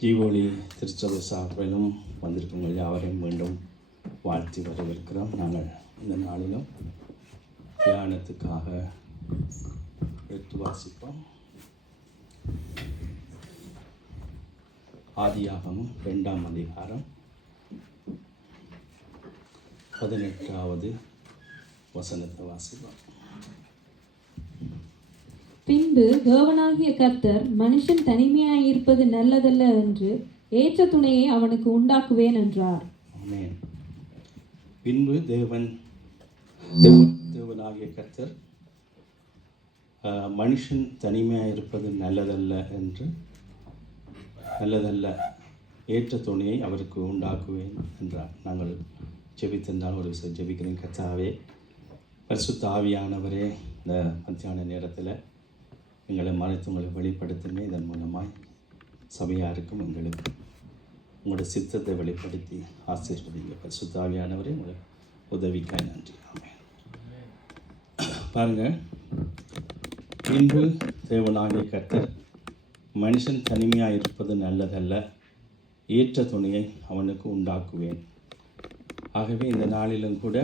ஜீவோலி திருச்சபை சார்பிலும் வந்திருக்கவங்க யாவரையும் மீண்டும் வாழ்த்தி வரவேற்கிறோம். நாங்கள் இந்த நாளிலும் தியானத்துக்காக எடுத்து வாசிப்போம். ஆதியாகமம் 2ஆம் அதிகாரம் 18வது வசனத்தை வாசிப்போம். பின்பு தேவனாகிய கர்த்தர் மனுஷன் தனிமையாயிருப்பது நல்லதல்ல என்று ஏற்ற துணையை அவனுக்கு உண்டாக்குவேன் என்றார். ஆமென். பின்பு தேவனாகிய கர்த்தர் மனுஷன் தனிமையாயிருப்பது நல்லதல்ல ஏற்ற துணையை அவருக்கு உண்டாக்குவேன் என்றார். நாங்கள் ஜெபித்திருந்தால் ஒரு விஷயம் ஜெபிக்கிறேன். கர்த்தாவே, பரிசுத்த ஆவியானவரே, இந்த மத்தியான நேரத்தில் எங்களை மறைத்து உங்களை வெளிப்படுத்துங்க. இதன் மூலமாய் சபையாருக்கும் எங்களுக்கு உங்களோட சித்தத்தை வெளிப்படுத்தி ஆசீர்வதிங்க. பரிசுத்த ஆவியானவரே, உங்களை உதவிக்காய் நன்றி. ஆமென். பாருங்கள், பின்பு தேவனாகிய கர்த்தர் மனுஷன் தனிமையாக இருப்பது நல்லதல்ல, ஏற்ற துணையை அவனுக்கு உண்டாக்குவேன். ஆகவே இந்த நாளிலும் கூட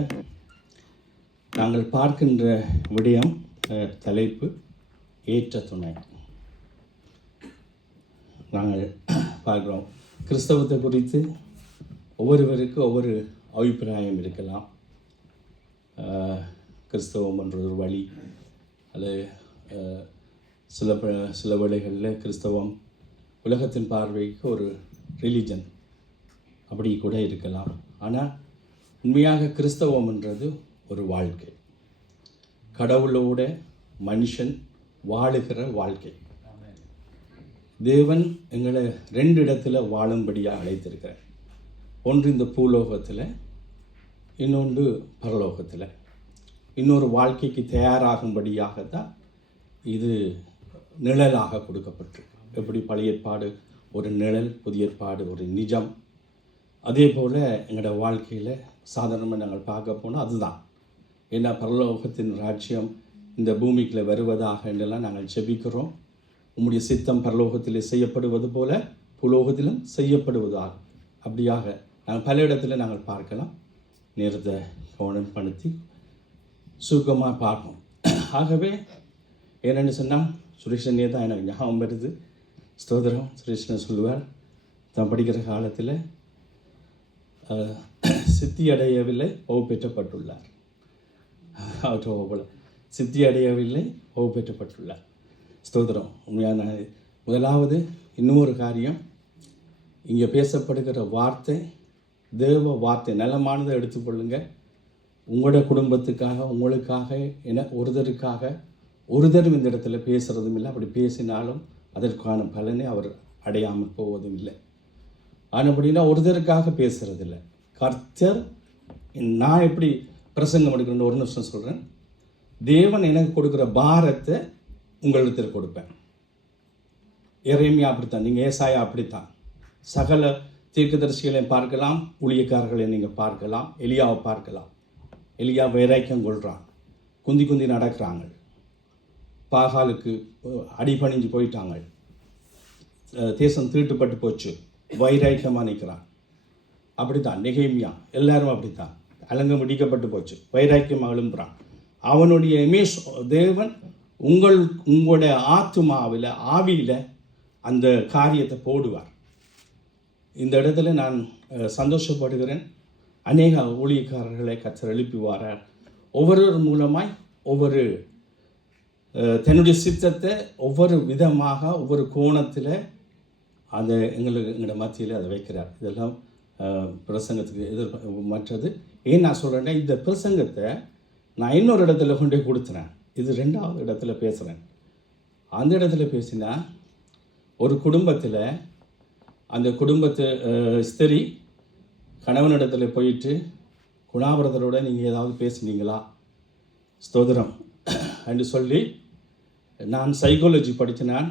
நாங்கள் பார்க்கின்ற விடயம் தலைப்பு ஏற்ற துணை. நாங்கள் பார்க்கிறோம், கிறிஸ்தவத்தை குறித்து ஒவ்வொருவருக்கு ஒவ்வொரு அபிப்பிராயம் இருக்கலாம். கிறிஸ்தவம் என்ற ஒரு வழி, அல்லது சில வேளைகளில் கிறிஸ்தவம் உலகத்தின் பார்வைக்கு ஒரு ரிலிஜன் அப்படி கூட இருக்கலாம். ஆனால் உண்மையாக கிறிஸ்தவம் என்றது ஒரு வாழ்க்கை, கடவுளோட மனுஷன் வாழுகிற வாழ்க்கை. தேவன் எங்களை 2 இடத்துல வாழும்படியாக அழைத்திருக்கிறார். ஒன்று இந்த பூலோகத்தில், இன்னொன்று பரலோகத்தில். இன்னொரு வாழ்க்கைக்கு தயாராகும்படியாகத்தான் இது நிழலாக கொடுக்கப்பட்டிருக்கு. எப்படி பழைய ஏற்பாடு ஒரு நிழல், புதிய ஏற்பாடு ஒரு நிஜம். அதே போல் எங்களோட வாழ்க்கையில் சாதாரணமாக நாங்கள் பார்க்க போனால் அதுதான். ஏன்னா பரலோகத்தின் ராஜ்யம் இந்த பூமிக்குள்ள வருவதாக என்றெல்லாம் நாங்கள் ஜெபிக்கிறோம். உம்முடைய சித்தம் பரலோகத்திலே செய்யப்படுவது போல புலோகத்திலும் செய்யப்படுவதாக அப்படியாக நாங்கள் பல இடத்துல நாங்கள் பார்க்கலாம். நேரத்தை கவனப்படுத்தி சுருக்கமாக பார்ப்போம். ஆகவே என்னென்னு சொன்னால், சுரேஷனே தான் எனக்கு ஞாபகம் வருது. ஸ்தோத்திரம். சுரேஷன் சொல்லுவார், தான் படிக்கிற காலத்தில் சித்தி அடையவில்லை, பெற்றப்பட்டுள்ளார். போல சித்தி அடையவில்லை, பெற்றப்பட்டுள்ளார். ஸ்தோத்திரம். உண்மையான முதலாவது இன்னொரு காரியம், இங்கே பேசப்படுகிற வார்த்தை தேவ வார்த்தை நலமானதை எடுத்துக்கொள்ளுங்க. உங்களோட குடும்பத்துக்காக, உங்களுக்காக என ஒருத்தரும் இந்த இடத்துல பேசுகிறதும் இல்லை. அப்படி பேசினாலும் அதற்கான பலனை அவர் அடையாமல் போவதும் இல்லை. ஆனப்படினா ஒருத்தருக்காக பேசுகிறதில்லை. கர்த்தர், நான் எப்படி பிரசங்கம் எடுக்கிறேன்னு ஒரு நிமிஷம் சொல்கிறேன். தேவன் எனக்கு கொடுக்குற பாரத்தை உங்களிடத்தில் கொடுப்பேன். எரேமியா அப்படித்தான், நீங்கள் ஏசாயா அப்படித்தான். சகல தீர்க்கதரிசிகளையும் பார்க்கலாம், ஊழியக்காரர்களை நீங்கள் பார்க்கலாம், எலியாவை பார்க்கலாம். எலியா வைராக்கியம் கொள்கிறான், குந்தி நடக்கிறாங்க, பாகாலுக்கு அடிபணிஞ்சு போயிட்டாங்க, தேசம் தீட்டுப்பட்டு போச்சு, வைராக்கியமாக நிற்கிறான். அப்படித்தான் நெகேமியா, எல்லாரும் அப்படித்தான், அலங்கம் முடிக்கப்பட்டு போச்சு, வைராக்கியமாக எழும்புறான். அவனுடைய தேவன் உங்களுடைய ஆத்துமாவில், ஆவியில் அந்த காரியத்தை போடுவார். இந்த இடத்துல நான் சந்தோஷப்படுகிறேன். அநேக ஊழியக்காரர்களை கர்த்தர் எழுப்புவார். ஒவ்வொரு மூலமாய் ஒவ்வொரு தன்னுடைய சித்தத்தை ஒவ்வொரு விதமாக ஒவ்வொரு கோணத்தில் அதை எங்களோட மத்தியில் அதை வைக்கிறார். இதெல்லாம் பிரசங்கத்துக்கு மற்றது. ஏன் நான் சொல்கிறேன்னா, இந்த பிரசங்கத்தை நான் இன்னொரு இடத்துல கொண்டு போய் கொடுத்துறேன். இது 2வது இடத்துல பேசுகிறேன். அந்த இடத்துல பேசினா, ஒரு குடும்பத்தில் அந்த குடும்பத்து ஸ்திரீ கணவனிடத்துல போயிட்டு, குணாபிரதரோட நீங்கள் ஏதாவது பேசுனீங்களா, ஸ்தோத்திரம் என்று சொல்லி, நான் சைக்காலஜி படித்தேன்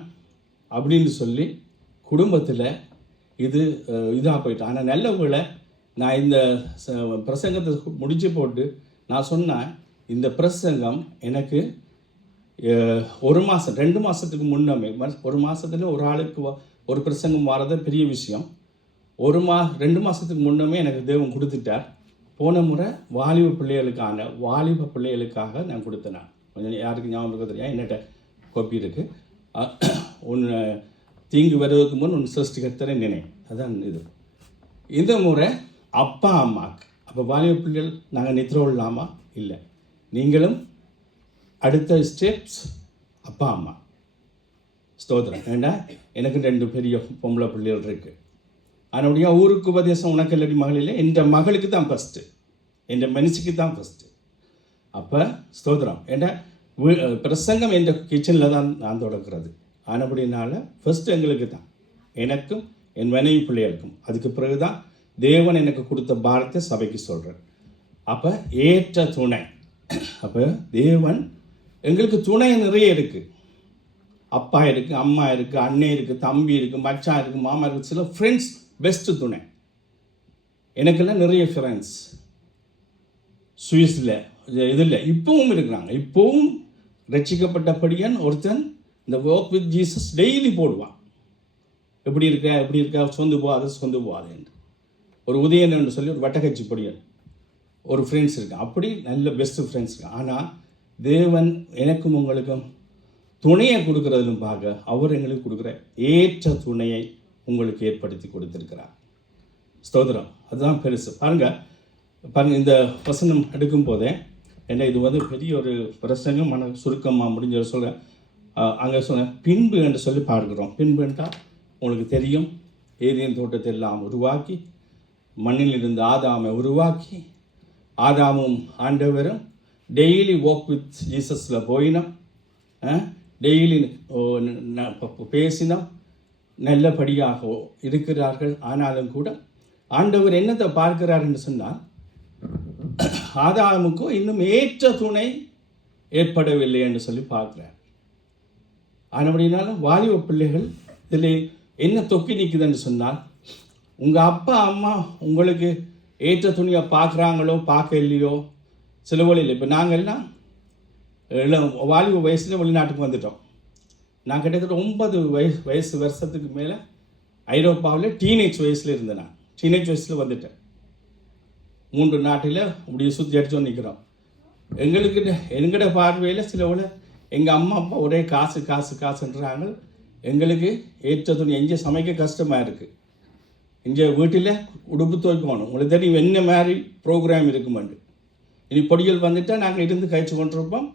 அப்படின்னு சொல்லி குடும்பத்தில் இதாக போயிட்டேன். ஆனால் நல்ல வேளை நான் இந்த பிரசங்கத்தை முடிச்சு போட்டு நான் சொன்னேன், இந்த பிரசங்கம் எனக்கு 1 மாதம் 2 மாதத்துக்கு முன்னமே, 1 மாதத்தில் ஒரு ஆளுக்கு ஒரு பிரசங்கம் வாரது பெரிய விஷயம். 2 மாதத்துக்கு முன்னமே எனக்கு தேவன் கொடுத்துட்டார். போன முறை வாலிப பிள்ளைகளுக்காக நான் கொடுத்தேன். நான் கொஞ்சம் யாருக்கு ஞாபகம் இருக்க தெரியாது, என்னட்ட கோப்பி இருக்குது. ஒன்று தீங்கு வருவதற்கு முன் ஒன்று சிருஷ்டிகர்த்தரை நினை, அதான் இது. இந்த முறை அப்பா அம்மாவுக்கு. அப்போ வாலிப பிள்ளைகள் நாங்கள் நித்திர விடலாமா? இல்லை. நீங்களும் அடுத்த ஸ்டெப்ஸ் அப்பா அம்மா. ஸ்தோத்திரம். ஏண்டா எனக்கு 2 பெரிய பொம்பளை பிள்ளைகள் இருக்குது. அதனுடைய ஊருக்கு உபதேசம் உனக்கு இல்லடி மகளில் என் மகளுக்கு தான் ஃபஸ்ட்டு, என் மனுஷிக்கு தான் ஃபஸ்ட்டு. அப்போ ஸ்தோத்திரம். ஏண்டா பிரசங்கம் என் கிச்சனில் தான் நான் தொடக்கிறது. ஆனபடினால ஃபஸ்ட்டு எங்களுக்கு தான், எனக்கும் என் மனைவி பிள்ளைகளுக்கும். அதுக்கு பிறகு தான் தேவன் எனக்கு கொடுத்த பாரத்தை சபைக்கு சொல்கிறேன். அப்போ ஏற்ற துணை. அப்போ தேவன் எங்களுக்கு துணை நிறைய இருக்குது. அப்பா இருக்குது, அம்மா இருக்குது, அண்ணன் இருக்குது, தம்பி இருக்குது, மச்சான் இருக்குது, மாமா இருக்குது, சில ஃப்ரெண்ட்ஸ் பெஸ்ட்டு துணை. எனக்கெல்லாம் நிறைய ஃப்ரெண்ட்ஸ் சுவிஸில் இதில் இப்போவும் இருக்கிறாங்க. இப்போவும் ரட்சிக்கப்பட்டபடியான் ஒருத்தன் இந்த ஒர்க் வித் ஜீசஸ் டெய்லி போடுவான். எப்படி இருக்கா சொந்து போகாது என்று. ஒரு உதயன் என்று சொல்லி ஒரு வட்டக்கட்சி படியன் ஒரு ஃப்ரெண்ட்ஸ் இருக்கான். அப்படி நல்ல பெஸ்ட்டு ஃப்ரெண்ட்ஸ் இருக்கான். ஆனால் தேவன் எனக்கும் உங்களுக்கும் துணையை கொடுக்கறதிலும் பார்க்க அவர் எங்களுக்கு கொடுக்குற ஏற்ற துணையை உங்களுக்கு ஏற்படுத்தி கொடுத்துருக்கிறார். ஸ்தோத்திரம். அதுதான் பெருசு. பாருங்கள், இந்த வசனம் எடுக்கும் போதே என்ன, இது பெரிய ஒரு பிரசங்கம் சுருக்கமாக முடிஞ்ச சொல்ல அங்கே சொன்னேன். பின்பு என்று சொல்லி பார்க்குறோம். பின்பு என்றால் உங்களுக்கு தெரியும், ஏதேன் தோட்டத்தை எல்லாம் உருவாக்கி மண்ணில் இருந்து ஆதாமை உருவாக்கி, ஆதாமும் ஆண்டவரும் டெய்லி வாக் வித் ஜீசஸில் போயினோம், டெய்லி பேசினோம், நல்லபடியாக இருக்கிறார்கள். ஆனாலும் கூட ஆண்டவர் என்னத்தை பார்க்கிறார் என்று சொன்னால், ஆதாமுக்கோ இன்னும் ஏற்ற துணை ஏற்படவில்லை என்று சொல்லி பார்க்கிறார். ஆனபடினாலும் வாலிப பிள்ளைகள் இதில் என்ன தொக்கி நிற்குதுன்னு சொன்னால், உங்கள் அப்பா அம்மா உங்களுக்கு ஏற்ற துணியை பார்க்குறாங்களோ பார்க்க இல்லையோ சில வழியில். இப்போ நாங்கள்லாம் வாலிப வயசில் வெளிநாட்டுக்கு வந்துட்டோம். நான் கிட்டத்தட்ட 9 வருஷத்துக்கு மேலே ஐரோப்பாவில் டீனேஜ் வயசில் இருந்தேன். நான் டீனேஜ் வயசில் வந்துட்டேன். 3 நாட்டில் அப்படியே சுற்றி அடிச்சோன்னு நிற்கிறோம். எங்களோட பார்வையில் சில உள்ள எங்கள் அம்மா அப்பா ஒரே காசுன்றாங்க. எங்களுக்கு ஏற்ற துணி எங்கே சமைக்க கஷ்டமாக இருக்குது. இங்கே வீட்டில் உடுப்பு துவைக்கணும். உங்களுக்கு தெரியும் என்ன மாதிரி ப்ரோக்ராம் இருக்குமெண்டு. இனி பொடிகள் வந்துட்டால் நாங்கள் இருந்து கழிச்சு கொண்டிருப்போம்.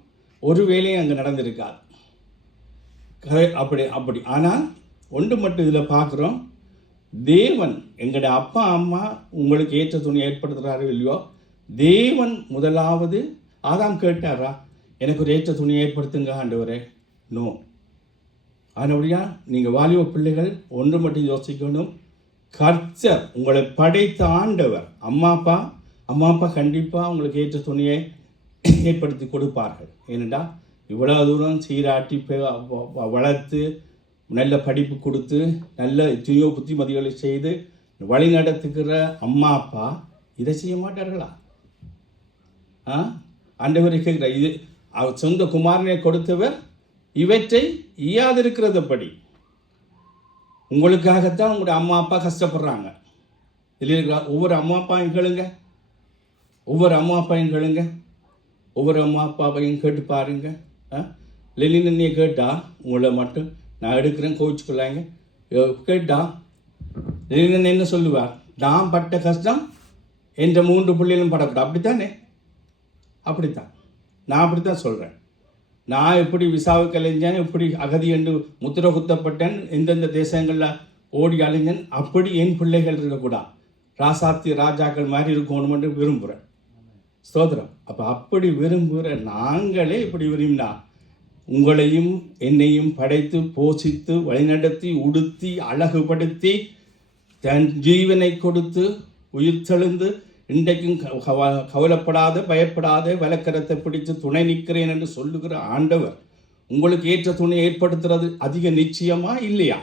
ஒரு வேலையும் அங்கே நடந்திருக்காது. அப்படி. ஆனால் ஒன்று மட்டும் இதில் பார்க்குறோம், தேவன் எங்களுடைய அப்பா அம்மா உங்களுக்கு ஏற்ற துணி ஏற்படுத்துகிறாரோ இல்லையோ, தேவன் முதலாவது ஆதாம் கேட்டாரா, எனக்கு ஒரு ஏற்ற துணியை ஏற்படுத்துங்க ஆண்டவரே? நோ. ஆனபடியா நீங்கள் வாலிப பிள்ளைகள் ஒன்று மட்டும் யோசிக்கணும், கர்த்தர் உங்களை படைத்த ஆண்டவர் அம்மா அப்பா கண்டிப்பாக உங்களுக்கு ஏற்ற துணியை ஏற்படுத்தி கொடுப்பார்கள். ஏனென்றா இவ்வளோ தூரம் சீராட்டி வளர்த்து நல்ல படிப்பு கொடுத்து நல்ல துயோ புத்திமதிகளை செய்து வழி நடத்துகிற அம்மா அப்பா இதை செய்ய மாட்டார்களா? ஆண்டவரை கேட்குற, இது சொந்த குமாரனை கொடுத்தவர் இவற்றை ஈயாதிருக்கிறதுபடி. உங்களுக்காகத்தான் உங்களுடைய அம்மா அப்பா கஷ்டப்படுறாங்க. இதில் இருக்கிற ஒவ்வொரு அம்மா அப்பாவையும் கேளுங்க, ஒவ்வொரு அம்மா அப்பாவையும் கேட்டு பாருங்க. லெலினே கேட்டால் உங்களை மட்டும் நான் எடுக்கிறேன் கோவிச்சுக்கொள்ளாங்க. கேட்டால் லெலினன் என்ன சொல்லுவார்? நான் பட்ட கஷ்டம் என்ற 3 பிள்ளைகளும் படக்கூடாது. அப்படித்தானே? அப்படித்தான். நான் அப்படித்தான் சொல்கிறேன். நான் எப்படி விசாவுக்கு அலைஞ்சேன், எப்படி அகதி என்று முத்திர குத்தப்பட்டேன், எந்தெந்த தேசங்களில் ஓடி அலைஞ்சேன், அப்படி என் பிள்ளைகள் இருக்கக்கூடாது. ராசாத்தி ராஜாக்கள் மாதிரி இருக்கணும்னு விரும்புகிறேன். ஸ்தோத்திரம். அப்படி விரும்புகிற நாங்களே இப்படி விரும்பினா உங்களையும் என்னையும் படைத்து போஷித்து வழிநடத்தி உடுத்தி அழகுபடுத்தி தன் ஜீவனை கொடுத்து உயிர் தெழுந்து இன்றைக்கும் கவலைப்படாத பயப்படாத வலக்கரத்தை பிடித்து துணை நிற்கிறேன் என்று சொல்லுகிற ஆண்டவர் உங்களுக்கு ஏற்ற துணை ஏற்படுத்துறது அதிக நிச்சயமா இல்லையா?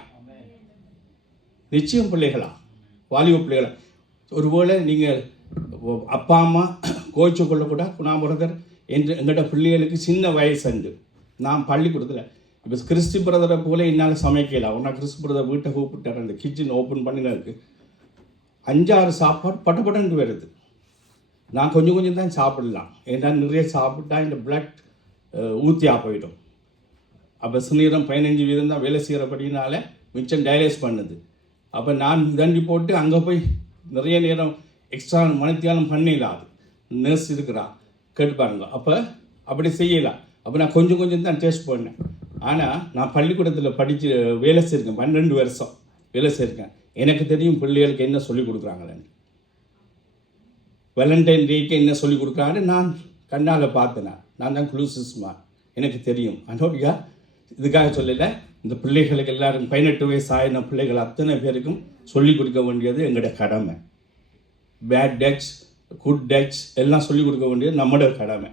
நிச்சயம் பிள்ளைகளா, வாலிப பிள்ளைகளா. ஒருவேளை நீங்கள் அப்பா அம்மா கோயிச்சு கொள்ளக்கூடாது. நான் பிரதர் என்று எங்கள்கிட்ட பிள்ளைகளுக்கு சின்ன வயசு அண்டு நான் பள்ளிக்கூடத்தில் இப்போ கிறிஸ்டி பிரதரை போல என்னால் சமைக்கலாம். ஒன்றா கிறிஸ்டி பிரதர் வீட்டை கூப்பிட்டார், அந்த கிச்சன் ஓப்பன் பண்ணினதுக்கு 5-6 சாப்பாடு பட்டப்பட்டு வருது. நான் கொஞ்சம் கொஞ்சம் தான் சாப்பிடலாம், ஏன்னா நிறைய சாப்பிட்டா இந்த பிளட் ஊற்றியாக போயிடும். அப்போ சிநீரம் 15% தான் வேலை செய்கிறபடினால மிச்சம் டைலேஸ் பண்ணுது. அப்போ நான் தண்டி போட்டு அங்கே போய் நிறைய நேரம் எக்ஸ்ட்ரா மணித்தியாலம் பண்ணிடலாம். நர்ஸ் இருக்கிறா கேட்டு பாருங்க. அப்போ அப்படி செய்யலாம். அப்போ நான் கொஞ்சம் கொஞ்சம் தான் டேஸ்ட் பண்ணேன். ஆனால் நான் பள்ளிக்கூடத்தில் படித்து வேலை செய்யிருக்கேன், 12 வருஷம் வேலை செய்யிருக்கேன். எனக்கு தெரியும் பிள்ளைகளுக்கு என்ன சொல்லிக் கொடுக்குறாங்களேன்னு. வேலண்டைன் டேக்கு என்ன சொல்லிக் கொடுக்குறாங்கன்னு நான் கண்ணால் பார்த்தேன். நான் தான் குளூசிஸ்மா, எனக்கு தெரியும். அதோடைய இதுக்காக சொல்லலை, இந்த பிள்ளைகளுக்கு எல்லாரும் 18 வயசு ஆயின பிள்ளைகள் அத்தனை பேருக்கும் சொல்லிக் கொடுக்க வேண்டியது எங்களோட கடமை. பேட் டச், குட் டச் எல்லாம் சொல்லிக் கொடுக்க வேண்டியது நம்மளோட கடமை.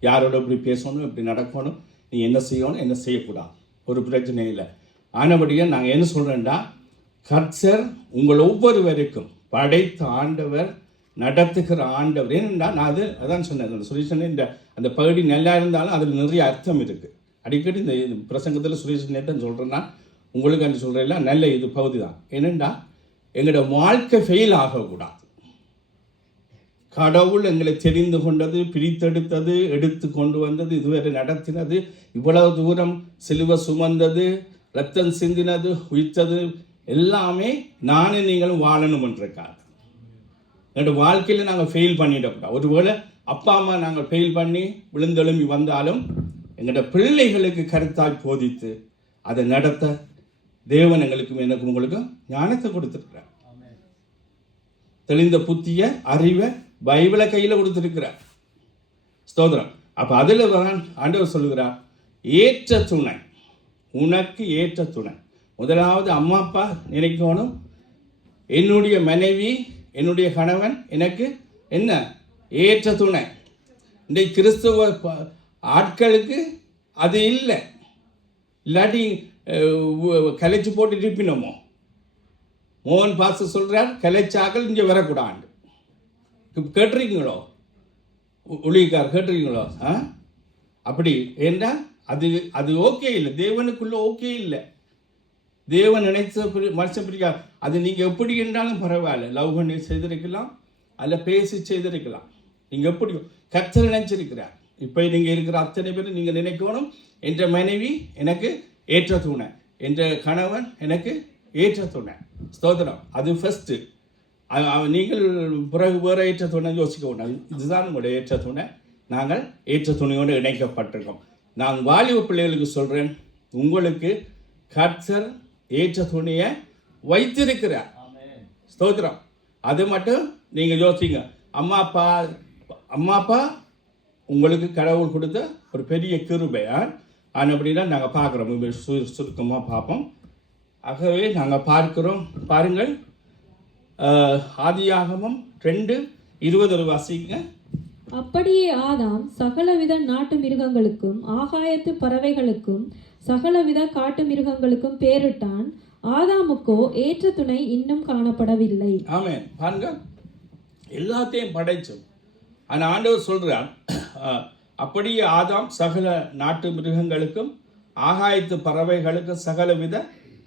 யாரோட இப்படி பேசணும், இப்படி நடக்கணும், நீ என்ன செய்யணும், என்ன செய்யக்கூடாது, ஒரு பிரச்சனை இல்லை. ஆனபடியாக நாங்கள் என்ன சொல்கிறேன்டா, கர்த்தர் உங்கள் ஒவ்வொருவருக்கும் படைத்த ஆண்டவர், நடத்துகிற ஆண்டவர். ஏனென்றா நான் அதான் சொன்னேன், சுரேஷன் இந்த அந்த பகுதி நல்லா இருந்தாலும் அதில் நிறைய அர்த்தம் இருக்குது. அடிக்கடி இந்த பிரசங்கத்தில் சுரேஷன் நேற்று சொல்கிறேன்னா உங்களுக்கு அன்று சொல்கிறேன் நல்ல இது பகுதி தான். ஏனென்றா எங்களோட வாழ்க்கை ஃபெயில் ஆகக்கூடாது. கடவுள் எங்களை தெரிந்து கொண்டது, பிரித்தெடுத்தது, எடுத்து கொண்டு வந்தது, இதுவரை நடத்தினது, இவ்வளவு தூரம் சிலுவை சுமந்தது, ரத்தம் சிந்தினது, உயிர்த்தது எல்லாமே நானும் நீங்களும் வாழணும் என்றக்காது. என்னோட வாழ்க்கையில் நாங்கள் ஃபெயில் பண்ணிடக்கூடாது. ஒருவேளை அப்பா அம்மா நாங்கள் ஃபெயில் பண்ணி விழுந்தெழும்பி வந்தாலும் எங்களோட பிள்ளைகளுக்கு கருத்தாய் போதித்து அதை நடத்த தேவன் எங்களுக்கும் எனக்கும் உங்களுக்கும் ஞானத்தை கொடுத்துருக்கிறார். தெளிந்த புத்திய அறிவை பைபிளை கையில் கொடுத்துருக்கிறார். ஸ்தோத்திரம். அப்போ அதில் தான் ஆண்டவர் சொல்லுகிறார், ஏற்ற துணை, உனக்கு ஏற்ற துணை. முதலாவது அம்மா அப்பா நினைக்கணும், என்னுடைய மனைவி என்னுடைய கணவன் எனக்கு என்ன ஏற்ற துணை. இந்த கிறிஸ்துவ ஆட்களுக்கு அது இல்லை. இல்லாட்டி கலைச்சு போட்டு இருப்பினோமோ. மோகன் பாச சொல்கிறார், கலைச்சாக்கள் இங்கே வரக்கூடாது. கேட்டுருக்கீங்களோ? ஒளிக்கார் கேட்டுருக்கீங்களோ? அப்படி ஏன்னா அது ஓகே இல்லை, தேவனுக்குள்ள ஓகே இல்லை. தேவன் நினைச்ச மனுஷன் பிரிக்கா. அது நீங்கள் எப்படி என்றாலும் பரவாயில்ல, லவ் பண்ணி செய்திருக்கலாம், அதில் பேசி செய்திருக்கலாம். நீங்கள் எப்படி கர்த்தர் நினைச்சிருக்கிறார். இப்போ நீங்கள் இருக்கிற அத்தனை பேர் நீங்கள் நினைக்கணும், என்ற மனைவி எனக்கு ஏற்ற துணை, என்ற கணவன் எனக்கு ஏற்ற துணை. ஸ்தோத்திரம். அது ஃபஸ்ட்டு. நீங்கள் பிறகு வேறு ஏற்ற துணை யோசிக்க வேண்டாம். இதுதான் உங்களுடைய ஏற்ற துணை. நாங்கள் ஏற்ற துணையோடு இணைக்கப்பட்டிருக்கோம். நான் வாலிப பிள்ளைகளுக்கு சொல்கிறேன், உங்களுக்கு கர்த்தர் ஏற்ற துணையை வைத்திருக்கிறார். ஸ்தோத்திரம். அது மட்டும் நீங்கள் யோசிங்க. அம்மா அப்பா உங்களுக்கு கடவுள் கொடுத்த ஒரு பெரிய கிருபை. ஆனால் அப்படின்னா நாங்கள் பார்க்குறோம், சுருக்கமாக பார்ப்போம். ஆகவே நாங்கள் பார்க்கிறோம். பாருங்கள், ஆதியாகமம் 2:20 வாசிங்க. அப்படியே ஆதாம் சகலவித நாட்டு மிருகங்களுக்கும் ஆகாயத்து பறவைகளுக்கும் சகலவித காட்டு மிருகங்களுக்கும் பேரிட்டான். ஆதாமுக்கோ ஏற்ற துணை இன்னும் காணப்படவில்லை. ஆமென். பாருங்க, எல்லாத்தையும் படைச்சோம். ஆனால் ஆண்டவர் சொல்றார், அப்படியே ஆதாம் சகல நாட்டு மிருகங்களுக்கும் ஆகாயத்து பறவைகளுக்கும் சகலவித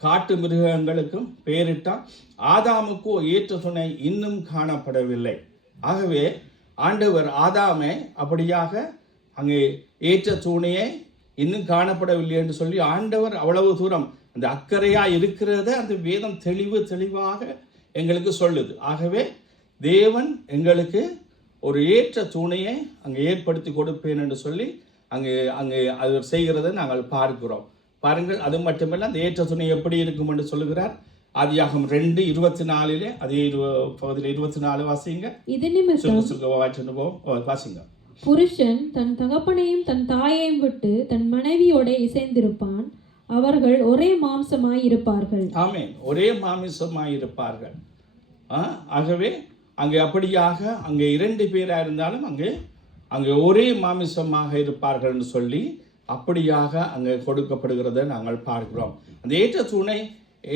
காட்டு மிருகங்களுக்கும் பெயரிட்டான். ஆதாமுக்கோ ஏற்ற துணை இன்னும் காணப்படவில்லை. ஆகவே ஆண்டவர் ஆதாமை அப்படியாக அங்கே ஏற்ற துணையை இன்னும் காணப்படவில்லை என்று சொல்லி ஆண்டவர் அவ்வளவு தூரம் அந்த அக்கறையாக இருக்கிறத அந்த வேதம் தெளிவாக எங்களுக்கு சொல்லுது. ஆகவே தேவன் எங்களுக்கு ஒரு ஏற்ற துணையை அங்கே ஏற்படுத்தி கொடுப்பேன் என்று சொல்லி அங்கே அது செய்கிறத நாங்கள் பார்க்கிறோம். பாருங்கள், அது மட்டுமல்ல, அந்த ஏற்ற துணை எப்படி இருக்கும் என்று சொல்லுகிறார். ஆதியாகமம் 2:24 அதே பகுதியில் 24 வாசிங்க. இது நிமித்தம் வாசிங்க. புருஷன் தன் தகப்பனையும் தன் தாயையும் விட்டு தன் மனைவியோட இசைந்திருப்பான், அவர்கள் ஒரே மாம்சமாய் இருப்பார்கள். ஆமென். ஒரே மாமிசமாய் இருப்பார்கள். ஆகவே அங்கே அப்படியாக அங்கே 2 பேராக இருந்தாலும் அங்கே ஒரே மாமிசமாக இருப்பார்கள் என்று சொல்லி அப்படியாக அங்கே கொடுக்கப்படுகிறத நாங்கள் பார்க்கிறோம். அந்த ஏற்ற துணை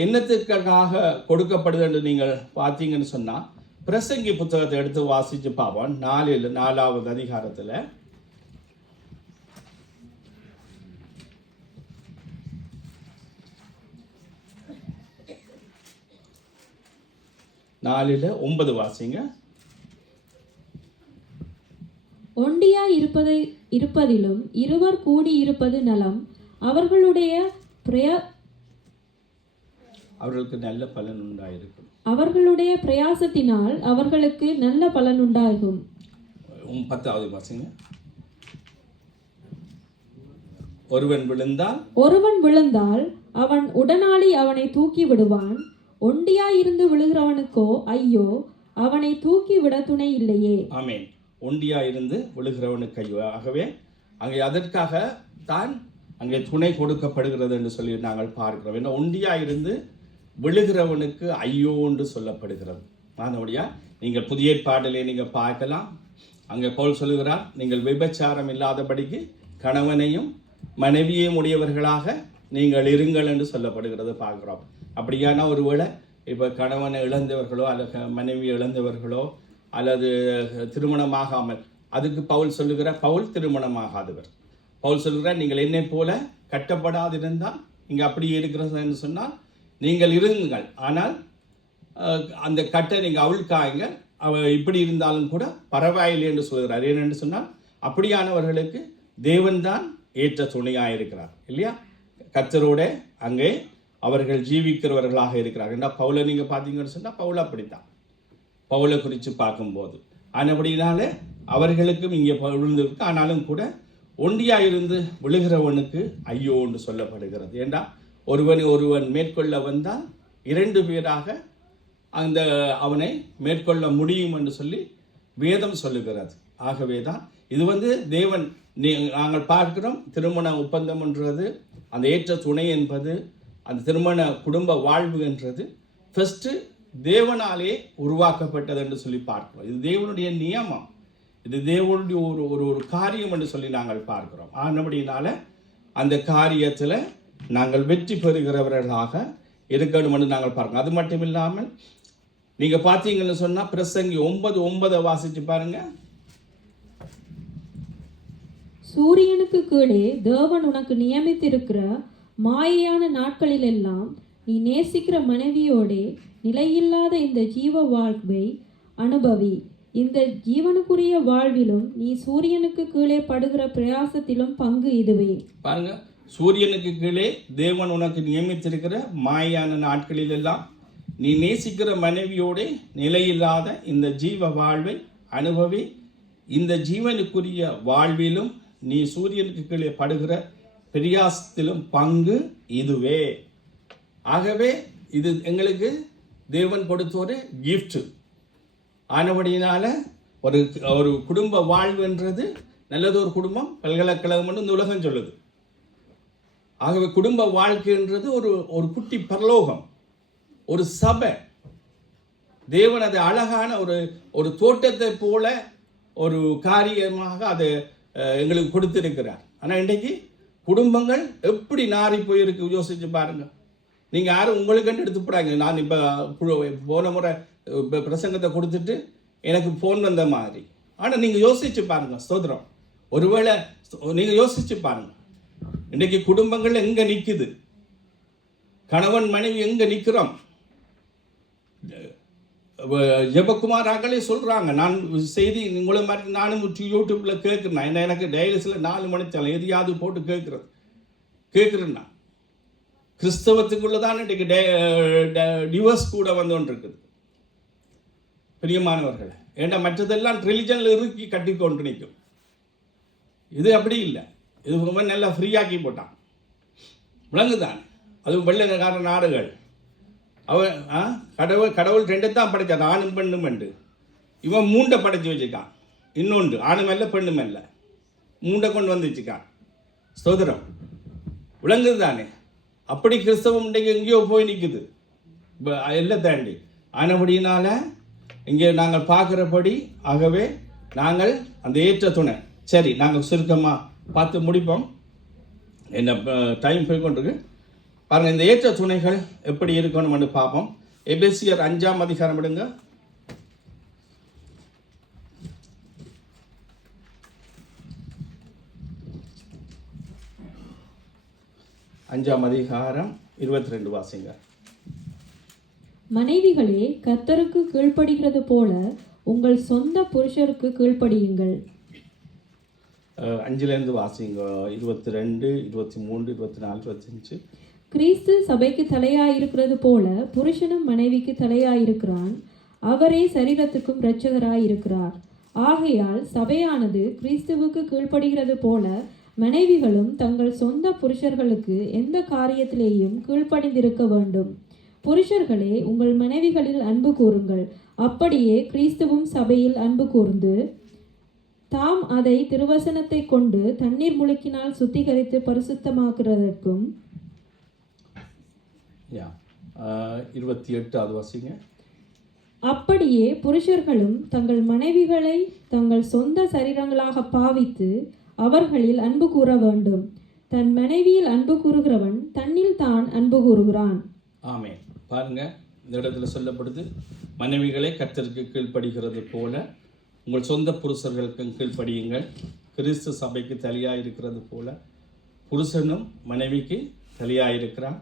என்னத்துக்காக கொடுக்கப்படுது என்று நீங்கள் பார்த்தீங்கன்னு சொன்னால், பிரசங்கி புத்தகத்தை எடுத்து வாசித்து பார்ப்போம். 4வது அதிகாரத்தில் 4:9 வாசிங்க. ஒண்டியாய் இருப்பதிலும் இருவர் கூடி இருப்பது நலம். அவர்களுக்கு நல்ல பலன் உண்டாயிருக்கும். அவர்களுடைய பிரயாசத்தினால் அவர்களுக்கு நல்ல பலன் உண்டாகும். 10வது வாசிங்க. ஒருவன் விழுந்தால் அவன் உடனாளி அவனை தூக்கி விடுவான். ஒண்டியாயிருந்து விழுகிறவனுக்கோ ஐயோ, அவனை தூக்கி விட துணை இல்லையே. ஆமென். ஒண்டியாயிருந்து விழுகிறவனுக்கு ஐயோ. ஆகவே அங்கே அதற்காக தான் அங்கே துணை கொடுக்கப்படுகிறது என்று சொல்லி நாங்கள் பார்க்கிறோம். ஏன்னா ஒண்டியாயிருந்து விழுகிறவனுக்கு ஐயோ என்று சொல்லப்படுகிறது. அதனுடைய நீங்கள் புதிய ஏற்பாட்டிலே நீங்கள் பார்க்கலாம். அங்கே பவுல் சொல்லுகிறார், நீங்கள் விபச்சாரம் இல்லாதபடிக்கு கணவனையும் மனைவியையும் உடையவர்களாக நீங்கள் இருங்கள் என்று சொல்லப்படுகிறது பார்க்கிறோம். அப்படியான ஒருவேளை இப்போ கணவனை இழந்தவர்களோ அல்லது மனைவியை இழந்தவர்களோ அல்லது திருமணமாகாமல், அதுக்கு பவுல் திருமணமாகாதவர். பவுல் சொல்கிறார், நீங்கள் என்னை போல கட்டப்படாதிருந்தால் நீங்கள் அப்படி இருக்கிறதுன்னு சொன்னால் நீங்கள் இருங்கள், ஆனால் அந்த கட்டை நீங்கள் அவிழ்க்காங்க, இப்படி இருந்தாலும் கூட பரவாயில்லை என்று சொல்கிறார். ஏனென்று சொன்னால் அப்படியானவர்களுக்கு தேவன்தான் ஏற்ற துணையாக இருக்கிறார் இல்லையா? கர்த்தரோட அங்கே அவர்கள் ஜீவிக்கிறவர்களாக இருக்கிறார். ஏன்னா பவுலை நீங்கள் பார்த்தீங்கன்னு சொன்னால் பவுல் அப்படித்தான், பவுலை குறித்து பார்க்கும்போது. ஆனபடினால அவர்களுக்கும் இங்கே விழுந்திருக்கு. ஆனாலும் கூட ஒண்டியாயிருந்து விழுகிறவனுக்கு ஐயோ என்று சொல்லப்படுகிறது. ஏண்டா ஒருவன் மேற்கொள்ள வந்தால் 2 பேராக அந்த அவனை மேற்கொள்ள முடியும் என்று சொல்லி வேதம் சொல்லுகிறது. ஆகவே தான் இது தேவன் நாங்கள் பார்க்கிறோம். திருமண ஒப்பந்தம் என்றது, அந்த ஏற்ற துணை என்பது, அந்த திருமண குடும்ப வாழ்வு என்றது ஃபர்ஸ்ட் தேவனாலே உருவாக்கப்பட்டது என்று சொல்லி பார்க்கிறோம். இது தேவனுடைய நியமம், இது தேவனுடைய ஒரு காரியம் என்று சொல்லி நாங்கள் பார்க்கிறோம். ஆனபடினால அந்த காரியத்தில் நாங்கள் வெற்றி பெறுகிறவர்களாக இருக்கணும் என்று நாங்கள் பார்க்கிறோம். அது மட்டும் இல்லாமல் நீங்கள் பார்த்தீங்கன்னு சொன்னால் பிரசங்கி 9:9 வாசிச்சு பாருங்க. சூரியனுக்கு கீழே தேவன் உனக்கு நியமித்திருக்கிற மாயையான நாட்களிலெல்லாம் நீ நேசிக்கிற மனைவியோடே நிலையில்லாத இந்த ஜீவ வாழ்வை அனுபவி. இந்த ஜீவனுக்குரிய வாழ்விலும் நீ சூரியனுக்கு கீழே படுகிற பிரயாசத்திலும் பங்கு இதுவே. பாருங்க, சூரியனுக்கு கீழே தேவன் உனக்கு நியமித்திருக்கிற மாயான நாட்களிலெல்லாம் நீ நேசிக்கிற மனைவியோட நிலையில்லாத இந்த ஜீவ வாழ்வை அனுபவி. இந்த ஜீவனுக்குரிய வாழ்விலும் நீ சூரியனுக்கு கீழே படுகிற பிரயாசத்திலும் பங்கு இதுவே. ஆகவே இது எங்களுக்கு தேவன் கொடுத்த ஒரு கிஃப்ட். ஆனபடியினால ஒரு குடும்ப வாழ்வுன்றது நல்லது. ஒரு குடும்பம் பல்கலைக்கழகம் இந்த உலகம் சொல்லுது. ஆகவே குடும்ப வாழ்க்கைன்றது ஒரு குட்டி பரலோகம், ஒரு சபை. தேவன் அது அழகான ஒரு தோட்டத்தை போல ஒரு காரியமாக அதை எங்களுக்கு கொடுத்திருக்கிறார். ஆனால் இன்றைக்கு குடும்பங்கள் எப்படி நாரி போயிருக்கு யோசிச்சு பாருங்க. நீங்கள் யாரும் உங்களுக்கு எடுத்து போடாங்க. நான் இப்போ போன முறை பிரசங்கத்தை கொடுத்துட்டு எனக்கு ஃபோன் வந்த மாதிரி. ஆனால் நீங்கள் யோசிச்சு பாருங்க. ஸ்தோத்திரம். ஒருவேளை நீங்கள் யோசிச்சு பாருங்க, இன்றைக்கு குடும்பங்கள் எங்கே நிற்குது, கணவன் மனைவி எங்கே நிற்கிறோம். ஜெபக்குமார் ஆக்களே சொல்கிறாங்க, நான் செய்தி உங்களை மாதிரி நானும் யூடியூப்பில் கேட்குறேன். எனக்கு டயலிஸில் 4 மணிச்சாலும் எதையாவது போட்டு கேட்குறேன்னா கிறிஸ்தவத்துக்குள்ளே தான் இன்றைக்கு டிவோர்ஸ் கூட வந்துன்னு இருக்குது பிரியமானவர்கள். ஏன்னா மற்றதெல்லாம் ரிலிஜனில் இறுக்கி கட்டி கொண்டு நிற்கும். இது அப்படி இல்லை. இது ரொம்ப நல்லா ஃப்ரீயாக்கி போட்டான். விளங்குதான். அதுவும் வெள்ளைக்கார நாடுகள். அவன் கடவுள் 2 தான் படைச்சான், ஆணும் பெண்ணும் என்று. இவன் 3 படைச்சு வச்சுக்கான். இன்னொன்று ஆணும் அல்ல பெண்ணும் அல்ல, 3 கொண்டு வந்து வச்சுக்கான். ஸ்தோத்திரம். விளங்குது தானே. அப்படி கிறிஸ்தவம் இன்றைக்கு எங்கேயோ போய் நிற்குது எல்லாம் தாண்டி. ஆனபடினால இங்கே நாங்கள் பார்க்குறபடி, ஆகவே நாங்கள் அந்த ஏற்ற துணை. சரி, நாங்கள் சுருக்கமாக பார்த்து முடிப்போம். என்ன டைம் போய் கொண்டிருக்கு பாருங்கள். இந்த ஏற்ற துணைகள் எப்படி இருக்கணும்னு பார்ப்போம். எபேசியர் 5ஆம் அதிகாரம் எடுங்க. 5ஆம் அதிகாரம் 22 வாசிங்க. மனைவிகளே, கர்த்தருக்கு கீழ்ப்படுகிறது போல உங்கள் சொந்த புருஷருக்கு கீழ்ப்படியுங்கள். 5லேருந்து வாசிங்க. 22, 23, 24, 25. கிறிஸ்து சபைக்கு தலையாயிருக்கிறது போல புருஷனும் மனைவிக்கு தலையாயிருக்கிறான். அவரே சரீரத்துக்கும் இரட்சகராயிருக்கிறார். ஆகையால் சபையானது கிறிஸ்துவுக்கு கீழ்ப்படுகிறது போல மனைவிகளும் தங்கள் சொந்த புருஷர்களுக்கு எந்த காரியத்திலேயும் கீழ்ப்படிந்திருக்க வேண்டும். புருஷர்களே, உங்கள் மனைவிகளில் அன்பு கூறுங்கள். அப்படியே கிறிஸ்துவும் சபையில் அன்பு கூர்ந்து தாம் அதை திருவசனத்தை கொண்டு தண்ணீர் முழுக்கினால் சுத்திகரித்து பரிசுத்தமாக்குறதற்கும் 28 அது வாசிங்க. அப்படியே புருஷர்களும் தங்கள் மனைவிகளை தங்கள் சொந்த சரீரங்களாக பாவித்து அவர்களில் அன்பு கூற வேண்டும். தன் மனைவியில் அன்பு கூறுகிறவன் தன்னில் தான் அன்பு கூறுகிறான். ஆமென். பாருங்க, இந்த இடத்துல சொல்லப்படுது, மனைவிகளை கர்த்தருக்கு கீழ்ப்படுகிறது போல உங்கள் சொந்த புருஷர்களுக்கும் கீழ்ப்படியுங்கள். கிறிஸ்து சபைக்கு தலையாயிருக்கிறது போல புருஷனும் மனைவிக்கு தலையாயிருக்கிறான்.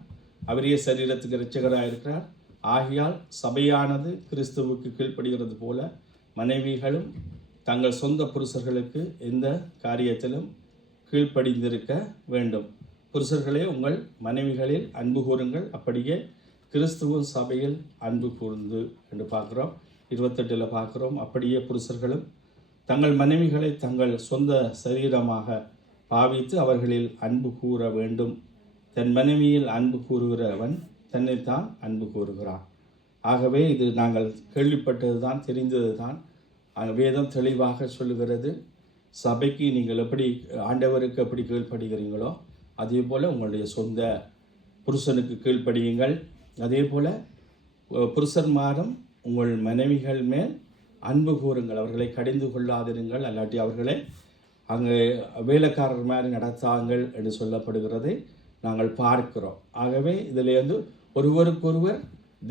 அவரே சரீரத்துக்கு இரட்சகராயிருக்கிறார். ஆகையால் சபையானது கிறிஸ்துவுக்கு கீழ்ப்படுகிறது போல மனைவிகளும் தங்கள் சொந்த புருஷர்களுக்கு எந்த காரியத்திலும் கீழ்ப்படிந்திருக்க வேண்டும். புருஷர்களே, உங்கள் மனைவிகளில் அன்பு கூறுங்கள். அப்படியே கிறிஸ்துவும் சபையில் அன்பு கூர்ந்து என்று பார்க்குறோம். 28 பார்க்குறோம். அப்படியே புருஷர்களும் தங்கள் மனைவிகளை தங்கள் சொந்த சரீரமாக பாவித்து அவர்களில் அன்பு கூற வேண்டும். தன் மனைவியில் அன்பு கூறுகிறவன் தன்னைத்தான் அன்பு கூறுகிறான். ஆகவே இது நாங்கள் கேள்விப்பட்டது தான், தெரிந்தது தான். வேதம் தெளிவாக சொல்லுகிறது, சபைக்கு நீங்கள் எப்படி ஆண்டவருக்கு எப்படி கீழ்ப்படுகிறீங்களோ அதே போல் உங்களுடைய சொந்த புருஷனுக்கு கீழ்ப்படியுங்கள். அதே போல் புருஷன்மாரும் உங்கள் மனைவிகள் மேல் அன்பு கூறுங்கள். அவர்களை கடிந்து கொள்ளாதிருங்கள், அல்லாட்டி அவர்களை அங்கே வேலைக்காரர் மாதிரி நடத்தாங்கள் என்று சொல்லப்படுகிறதை நாங்கள் பார்க்கிறோம். ஆகவே இதில் ஒருவருக்கொருவர்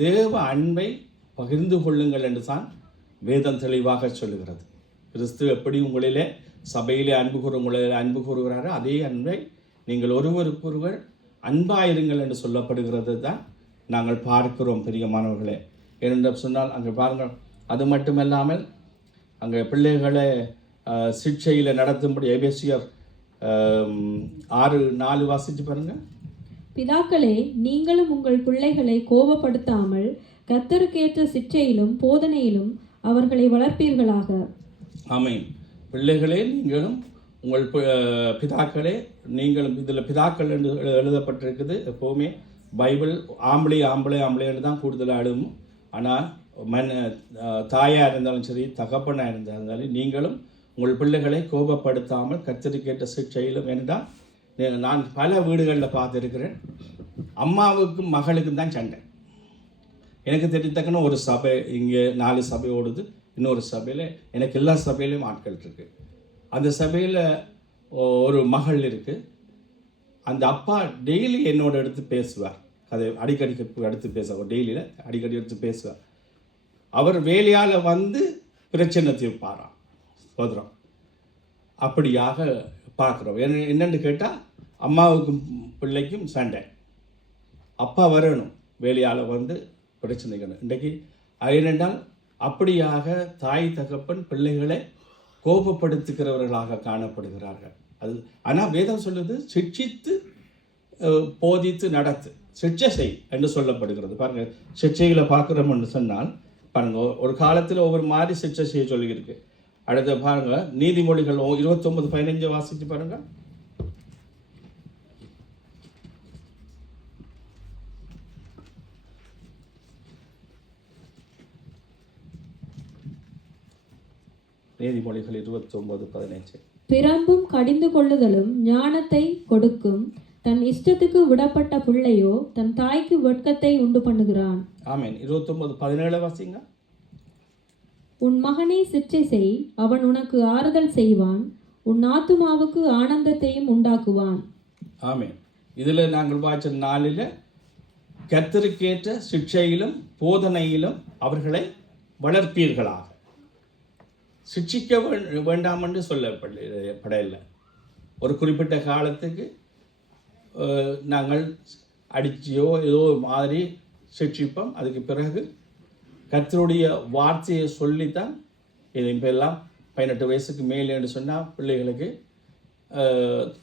தேவ அன்பை பகிர்ந்து கொள்ளுங்கள் என்று தான் வேதம் தெளிவாக சொல்லுகிறது. கிறிஸ்து எப்படி உங்களிலே சபையிலே உங்களிலே அன்பு கூறுகிறாரோ அதே அன்பை நீங்கள் ஒருவருக்கொருவர் அன்பாயிருங்கள் என்று சொல்லப்படுகிறது தான் நாங்கள் பார்க்கிறோம் பிரியமானவர்களே. ஏனென்று சொன்னால் அங்கே பாருங்கள், அது மட்டுமல்லாமல் அங்கே பிள்ளைகளை சிக்ஷையில் நடத்தும்படி எபேசியர் 6:4 வாசித்து பாருங்கள். பிதாக்களே, நீங்களும் உங்கள் பிள்ளைகளை கோபப்படுத்தாமல் கர்த்தருக்கேற்ற சிற்றையிலும் போதனையிலும் அவர்களை வளர்ப்பீர்களாக. ஆமென். பிள்ளைகளே, நீங்களும் உங்கள் பிதாக்களே, நீங்களும் இதில் பிதாக்கள் என்று எழுதப்பட்டிருக்குது. எப்போவுமே பைபிள் ஆம்பளைன்னு தான் கூடுதலாக எழுதும். ஆனால் தாயாக இருந்தாலும் சரி, தகப்பனாக இருந்தாலும் நீங்களும் உங்கள் பிள்ளைகளை கோபப்படுத்தாமல் கர்த்தருக்கேற்ற சிற்றையிலும். என்றால் நான் பல வீடுகளில் பார்த்துருக்கிறேன், அம்மாவுக்கும் மகளுக்கும் தான் சண்டை. எனக்கு தெரிஞ்சத்தக்கன ஒரு சபை, இங்கே 4 சபை ஓடுது. இன்னொரு சபையில் எனக்கு எல்லா சபையிலையும் ஆட்கள் இருக்குது. அந்த சபையில் ஒரு மகள் இருக்குது. அந்த அப்பா டெய்லி என்னோட எடுத்து பேசுவார். அதை அடிக்கடி எடுத்து பேசுவார். டெய்லியில் அடிக்கடி எடுத்து பேசுவார். அவர் வேலையால் வந்து பிரச்சனை தீர்ப்பாராம். சோதரம் அப்படியாக பார்க்குறோம். என்னென்னு கேட்டால் அம்மாவுக்கும் பிள்ளைக்கும் சண்டை. அப்பா வரணும், வேலையால் வந்து பிரச்சனைகள். இன்றைக்கு ஏனென்றால் அப்படியாக தாய் தகப்பன் பிள்ளைகளை கோபப்படுத்துகிறவர்களாக காணப்படுகிறார்கள். அது ஆனால் வேதம் சொல்லுது, சிட்சித்து போதித்து நடத்து, சிட்சை செய் என்று சொல்லப்படுகிறது. பாருங்கள், சிட்சைகளை பார்க்குறோம்னு சொன்னால் பாருங்கள், ஒரு காலத்தில் ஒவ்வொரு மாதிரி சிட்சை செய்ய சொல்லியிருக்கு. அடுத்த பாருங்க, நீதிமொழிகள் 29:15 வாசித்து பாருங்க. நீதிமொழிகள் 29:15. பிறம்பும் கடிந்து கொள்ளுதலும் ஞானத்தை கொடுக்கும். தன் இஷ்டத்துக்கு விடப்பட்ட பிள்ளையோ தன் தாய்க்கு வெட்கத்தை உண்டு பண்ணுகிறான். ஆமென். 29:17 வாசிங்க. உன் மகனை சிற்றை செய், அவன் உனக்கு ஆறுதல் செய்வான், உன் ஆத்துமாவுக்கு ஆனந்தத்தையும் உண்டாக்குவான். ஆமென். இதில் நாங்கள் வாய்ச்ச 4 கர்த்தருக்கேற்ற சிக்ஷையிலும் போதனையிலும் அவர்களை வளர்ப்பீர்களாக. சிக்ஷிக்க வேண்டாம் என்று சொல்லப்படவில்லை. ஒரு குறிப்பிட்ட காலத்துக்கு நாங்கள் அடிச்சியோ ஏதோ மாதிரி சிக்ஷிப்போம். அதுக்கு பிறகு கர்த்தருடைய வார்த்தையை சொல்லித்தான் இது. இப்போ எல்லாம் 18 வயசுக்கு மேலேன்னு சொன்னால் பிள்ளைகளுக்கு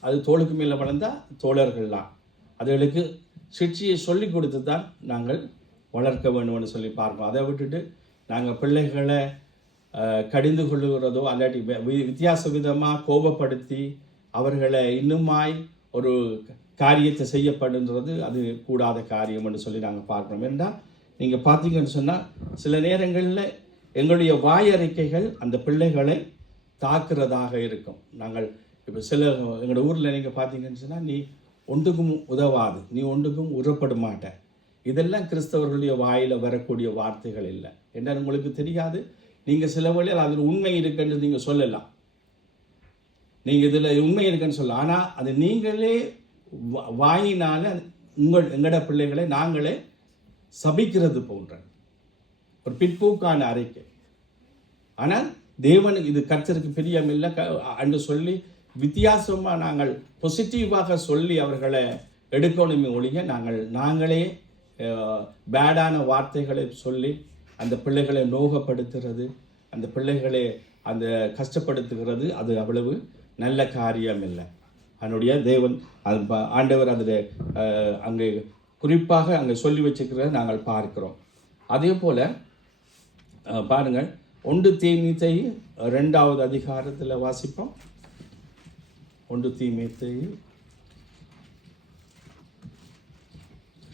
அது தோளுக்கு மேலே வளர்ந்தால் தோழர்கள்லாம் அதுகளுக்கு சிக்ஷையை சொல்லி கொடுத்து தான் நாங்கள் வளர்க்க வேண்டும்னு சொல்லி பார்ப்போம். அதை விட்டுட்டு நாங்கள் பிள்ளைகளை கடிந்து கொள்ளுகிறதோ அல்லாட்டி வித்தியாச விதமாக கோபப்படுத்தி அவர்களை இன்னுமாய் ஒரு காரியத்தை செய்யப்படுன்றது அது கூடாத காரியம் என்று சொல்லி நாங்கள் பார்க்கணும். என்றால் நீங்கள் பார்த்தீங்கன்னு சொன்னால் சில நேரங்களில் எங்களுடைய வாயறிக்கைகள் அந்த பிள்ளைகளை தாக்குறதாக இருக்கும். நாங்கள் இப்போ சில எங்களோட ஊரில் நீங்கள் பார்த்தீங்கன்னு சொன்னால் நீ ஒன்றுக்கும் உதவாது, நீ ஒன்றுக்கும் உறப்பட மாட்ட, இதெல்லாம் கிறிஸ்தவர்களுடைய வாயில் வரக்கூடிய வார்த்தைகள் இல்லை. என்ன உங்களுக்கு தெரியாது, நீங்கள் சில வழியில் அதில் உண்மை இருக்குன்னு நீங்கள் சொல்லலாம், நீங்கள் இதில் உண்மை இருக்குன்னு சொல்லலாம். ஆனால் அது நீங்களே வாயினால் எங்களோட பிள்ளைகளை நாங்களே சபிக்கிறது போன்ற ஒரு பிற்போக்கான அறிக்கை. ஆனால் தேவனுக்கு இது கர்த்தருக்கு பிரியமில்லை என்று சொல்லி வித்தியாசமாக நாங்கள் பாசிட்டிவாக சொல்லி அவர்களை எடுக்கணுமே ஒழிய நாங்களே பேடான வார்த்தைகளை சொல்லி அந்த பிள்ளைகளை நோகப்படுத்துகிறது, அந்த பிள்ளைகளை அந்த கஷ்டப்படுத்துகிறது, அது அவ்வளவு நல்ல காரியம் இல்லை. அதனுடைய தேவன் ஆண்டவர் அதில் அங்கே குறிப்பாக அங்கே சொல்லி வச்சுக்கிறத நாங்கள் பார்க்கிறோம். அதே போல் பாருங்கள், 1 தீமோத்தேயு 2வது அதிகாரத்தில் வாசிப்போம். 1 தீமோத்தேயு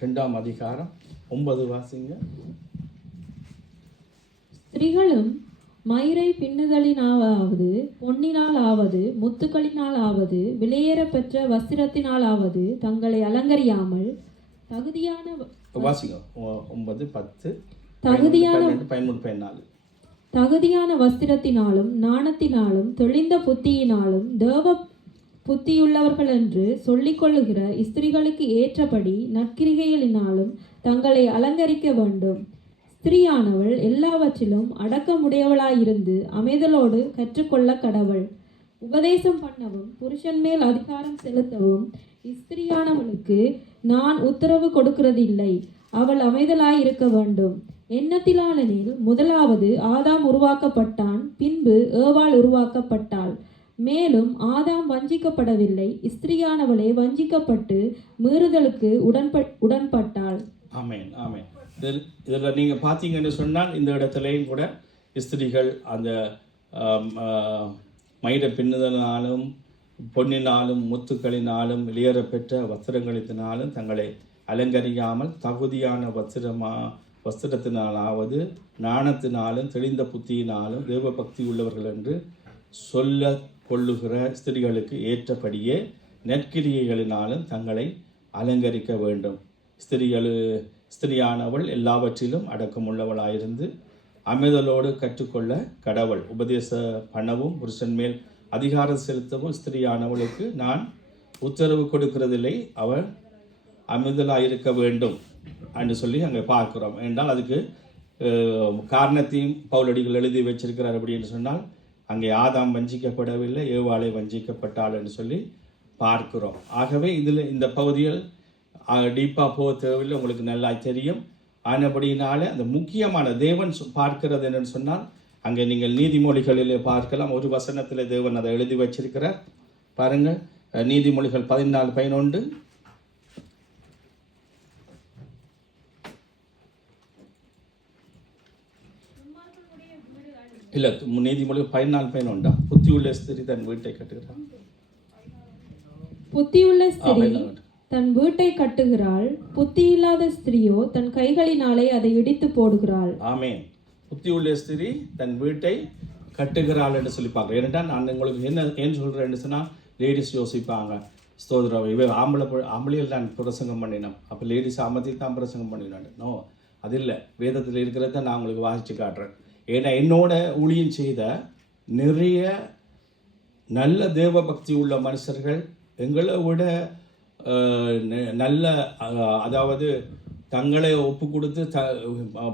2ஆம் அதிகாரம் 9 வாசிங்க. ஸ்திரீகளும் மயிரை பின்னுதலினாலாவது பொன்னினாலாவது முத்துக்களினாலாவது விலையேற பெற்ற வஸ்திரத்தினாலாவது தங்களை அலங்கரியாமல் தகுதியான வாசிங்க 9, 10, தகுதியான 13, 14 தகுதியான வஸ்திரத்தினாலும் நாணத்தினாலும் தெளிந்த புத்தியினாலும் தேவ புத்தியுள்ளவர்கள் என்று சொல்லிக்கொள்ளுகிற ஸ்திரீகளுக்கு ஏற்றபடி நற்கிரிகைகளினாலும் தங்களை அலங்கரிக்க வேண்டும். ஸ்திரீயானவள் எல்லாவற்றிலும் அடக்கமுடையவளாயிருந்து அமைதலோடு கற்றுக்கொள்ள கடவள். உபதேசம் பண்ணவும் புருஷன் மேல் அதிகாரம் செலுத்தவும் ஸ்திரீயானவளுக்கு நான் உத்தரவு கொடுக்கிறதில்லை, அவள் அமைதலாயிருக்க வேண்டும். எண்ணத்திலானெனில் முதலாவது ஆதாம் உருவாக்கப்பட்டான், பின்பு ஏவாள் உருவாக்கப்பட்டாள். மேலும் ஆதாம் வஞ்சிக்கப்படவில்லை, ஸ்திரீயானவளே வஞ்சிக்கப்பட்டு மீறுதலுக்கு உடன்பட்டாள். ஆமென், ஆமென். இதில் நீங்கள் பார்த்தீங்கன்னு சொன்னால் இந்த இடத்துலையும் கூட ஸ்திரீகள் அந்த மயிர பின்னுதலினாலும் பொன்னினாலும் முத்துக்களினாலும் வெளியேறப்பெற்ற வஸ்திரங்களினாலும் தங்களை அலங்கரியாமல் தகுதியான வஸ்திரத்தினாலாவது நாணத்தினாலும் தெளிந்த புத்தியினாலும் தேவ பக்தி உள்ளவர்கள் என்று சொல்ல கொள்ளுகிற ஸ்திரீகளுக்கு ஏற்றபடியே நற்கிரியைகளினாலும் தங்களை அலங்கரிக்க வேண்டும். ஸ்திரியானவள் எல்லாவற்றிலும் அடக்கமுள்ளவளாயிருந்து அமைதலோடு கற்றுக்கொள்ள கடவுள். உபதேச பண்ணவும் புருஷன் மேல் அதிகாரம் செலுத்தவும் ஸ்திரியானவளுக்கு நான் உத்தரவு கொடுக்கிறதில்லை, அவள் அமைதலாயிருக்க வேண்டும் என்று சொல்லி அங்கே பார்க்கிறோம். என்றால் அதுக்கு காரணத்தையும் பவுலடிகள் எழுதி வச்சிருக்கிறார். அப்படின்னு சொன்னால் அங்கே ஆதாம் வஞ்சிக்கப்படவில்லை, ஏவாளை வஞ்சிக்கப்பட்டாள் என்று சொல்லி பார்க்கிறோம். ஆகவே இதில் இந்த பகுதியில் டீப்பாக போக தேவையில்லை, உங்களுக்கு நல்லா தெரியும். ஆனபடினால அந்த முக்கியமான தேவன் பார்க்கிறது என்னன்னு சொன்னால் அங்கே நீங்கள் நீதிமொழிகளில் பார்க்கலாம். ஒரு வசனத்தில் தேவன் அதை எழுதி வச்சிருக்கிறார் பாருங்கள். நீதிமொழிகள் 14:11 இல்லை, நீதிமொழி 14:11 புத்தியுள்ள ஸ்திரீ தன் வீட்டை கட்டுகிறாள். புத்தியுள்ள ஸ்திரீ தன் வீட்டை கட்டுகிறாள், புத்தியில்லாத ஸ்திரீயோ தன் கைகளினாலே அதை இடித்து போடுகிறாள். ஆமென். புத்தியுள்ள ஸ்திரீ தன் வீட்டை கட்டுகிறாள் என்று சொல்லி பார்க்குறேன். ஏன்னா நான் உங்களுக்கு ஏன் சொல்கிறேன்னு சொன்னால் லேடிஸ் யோசிப்பாங்க, ஸ்தோத்திரம் இவ ஆம்பளையில் நான் பிரசங்கம் பண்ணினோம், அப்போ லேடிஸ் ஆமத்தில் தான் பிரசங்கம் பண்ணினான். நோ, அது இல்லை, வேதத்தில் இருக்கிறத நான் உங்களுக்கு வாசித்து காட்டுறேன். ஏன்னா என்னோட ஊழியம் செய்த நிறைய நல்ல தேவ பக்தி உள்ள மனுஷர்கள் எங்களை விட நல்ல, அதாவது தங்களை ஒப்பு கொடுத்து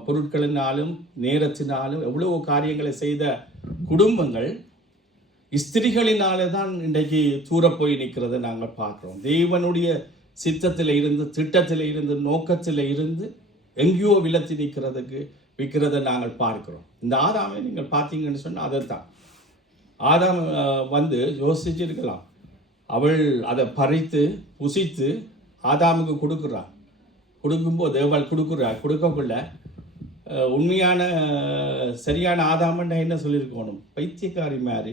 பொருட்களினாலும் நேரத்தினாலும் எவ்வளவோ காரியங்களை செய்த குடும்பங்கள் ஸ்திரிகளினாலே தான் இன்றைக்கு தூர போய் நிற்கிறத நாங்கள் பார்க்குறோம். தேவனுடைய சித்தத்தில் இருந்து, திட்டத்தில் இருந்து, நோக்கத்தில் இருந்து எங்கேயோ விலத்தி விற்கிறத நாங்கள் பார்க்கிறோம். இந்த ஆதாமை நீங்கள் பார்த்தீங்கன்னு சொன்னால் அதைத்தான் ஆதாம் வந்து யோசிச்சிருக்கலாம். அவள் அதை பறித்து புசித்து ஆதாமுக்கு கொடுக்குறாள். கொடுக்கும்போது அவள் கொடுக்கக்குள்ள உண்மையான சரியான ஆதாமன்னா என்ன சொல்லியிருக்கணும்? பைத்தியக்காரி மாதிரி.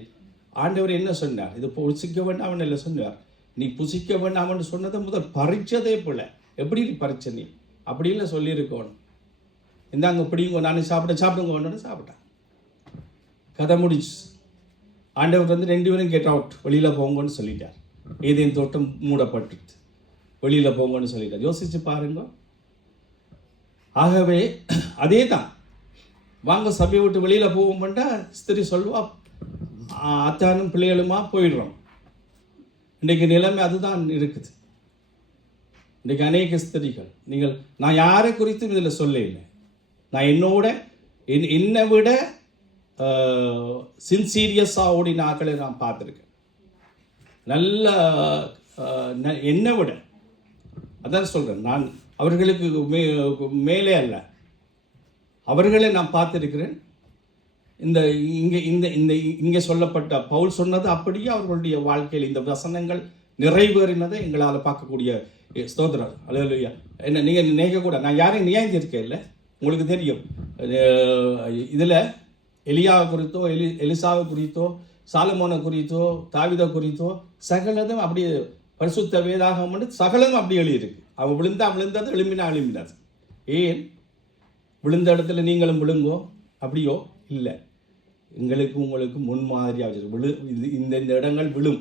ஆண்டவர் என்ன சொன்னார்? இது புசிக்க வேண்டாம்னு இல்லை சொன்னார். நீ புசிக்க வேண்டாம்னு சொன்னதை முதல் பறிச்சதே போல. எப்படி நீ பறிச்ச நீ அப்படி இல்லை சொல்லியிருக்கணும். இந்தாங்க பிடிங்க, நானே சாப்பிடுங்க ஒன்று சாப்பிட்டேன். கதை முடிச்சு. ஆண்டவர் வந்து 2 பேரும் கெட் அவுட், வெளியில் போங்கன்னு சொல்லிட்டார். ஏதேன் தோட்டம் மூடப்பட்டுட்டு வெளியில் போங்கன்னு சொல்லிட்டார். யோசிச்சு பாருங்க. ஆகவே அதே தான், வாங்க சபையை விட்டு வெளியில் போவோம்ட்டா ஸ்திரி சொல்வா, அத்தானும் பிள்ளைகளுமா போயிடுறோம். இன்றைக்கு நிலைமை அதுதான் இருக்குது. இன்றைக்கு அநேக ஸ்திரிகள், நான் யாரை குறித்தும் இதில் சொல்ல இல்லை, நான் என்னை விட சின்சீரியஸாக ஓடின ஆக்களை நான் பார்த்துருக்கேன். நல்ல என்னை விட, அதான் சொல்கிறேன், நான் அவர்களுக்கு மேலே அல்ல, அவர்களை நான் பார்த்துருக்கிறேன். இங்கே சொல்லப்பட்ட பவுல் சொன்னது அப்படியே அவர்களுடைய வாழ்க்கையில் இந்த வசனங்கள் நிறைவேறினதை எங்களால் பார்க்கக்கூடிய ஸ்தோத்திரம். அல்லேலூயா. என்ன நீங்கள் நினைக்கக்கூட, நான் யாரையும் நியாயந்திருக்கேன் இல்லை, உங்களுக்கு தெரியும். இதில் எலியாவை குறித்தோ எலிசாவை குறித்தோ சாலமோனை குறித்தோ தாவீதை குறித்தோ சகலதும் அப்படி பரிசுத்த வேதாகம் சகலதும் அப்படி எழுதியிருக்கு. அவன் விழுந்தது, எழும்பினது. ஏன் விழுந்த இடத்துல நீங்களும் விழுங்கோ அப்படியோ இல்லை, எங்களுக்கு உங்களுக்கு முன்மாதிரியாக இந்த இடங்கள் விழும்.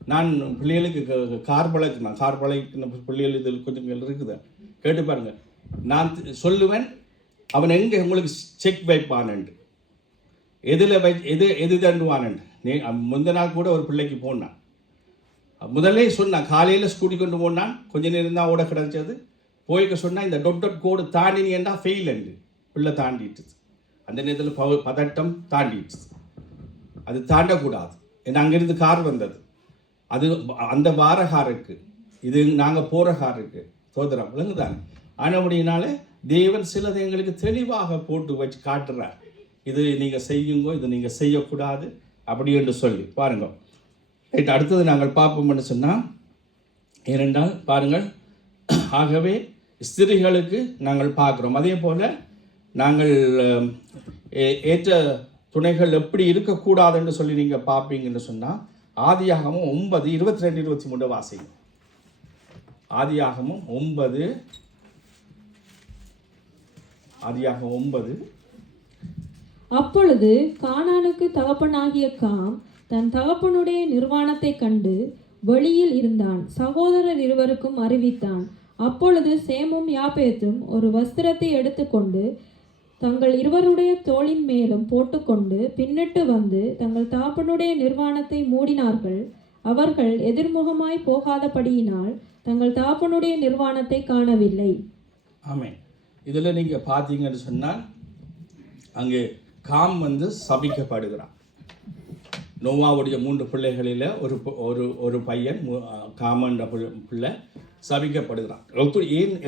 நான் பிள்ளைகளுக்கு கார் பழக்கின பிள்ளைகள் இதில் கொஞ்சம் இருக்குது, கேட்டு பாருங்க. நான் சொல்லுவேன், அவன் எங்கே உங்களுக்கு செக் வைப்பானண்டு, எது தண்டுவானண்டு. முந்த நாள் கூட ஒரு பிள்ளைக்கு போனான், முதல்ல சொன்னான், காலையில் ஸ்கூட்டி கொண்டு போனான், கொஞ்ச நேரம் தான் ஓட கிடச்சது. போய்க்க சொன்னால் இந்த டொட் கோடு தாண்டினா ஃபெயில் அண்டு பிள்ளை தாண்டிட்டு. அந்த நேரத்தில் பதட்டம் தாண்டிட்டு, அது தாண்டக்கூடாது. ஏன்னா அங்கேருந்து கார் வந்தது, அது அந்த வார காருக்கு, இது நாங்கள் போகிற காருக்கு சோதரம் விளங்குதாங்க. ஆனபடினால தேவன் சிலதை எங்களுக்கு தெளிவாக போட்டு வச்சு காட்டுறார். இது நீங்கள் செய்யுங்கோ, இது நீங்கள் செய்யக்கூடாது அப்படி என்று சொல்லி பாருங்க. ரைட், அடுத்தது நாங்கள் பார்ப்போம்னு சொன்னால், ஏனென்றால் பாருங்கள், ஆகவே ஸ்திரீகளுக்கு நாங்கள் பார்க்குறோம். அதே போல் நாங்கள் ஏற்ற துணைகள் எப்படி இருக்கக்கூடாதுன்னு சொல்லி நீங்கள் பார்ப்பீங்கன்னு சொன்னால், ஆதியாகமும் 9:22-23 வாசிங்க. ஆதியாகமும் 9. அப்பொழுது கானானுக்கு தகப்பனாகிய காம் தன் தகப்பனுடைய நிர்வாணத்தை கண்டு வெளியில் இருந்தான், சகோதரர் இருவருக்கும் அறிவித்தான். அப்பொழுது சேமும் யாப்பேத்தும் ஒரு வஸ்திரத்தை எடுத்துக்கொண்டு தங்கள் இருவருடைய தோளின் மேலும் போட்டுக்கொண்டு பின்னிட்டு வந்து தங்கள் தகப்பனுடைய நிர்வாணத்தை மூடினார்கள். அவர்கள் எதிர்முகமாய் போகாதபடியினால் தங்கள் தகப்பனுடைய நிர்வாணத்தை காணவில்லை. ஆமென். இதில் நீங்கள் பார்த்தீங்கன்னு சொன்னால், அங்கே காம் வந்து சபிக்கப்படுகிறான். நோவாவுடைய 3 பிள்ளைகளில் ஒரு பையன் காமன்ற பிள்ளை சபிக்கப்படுகிறான்.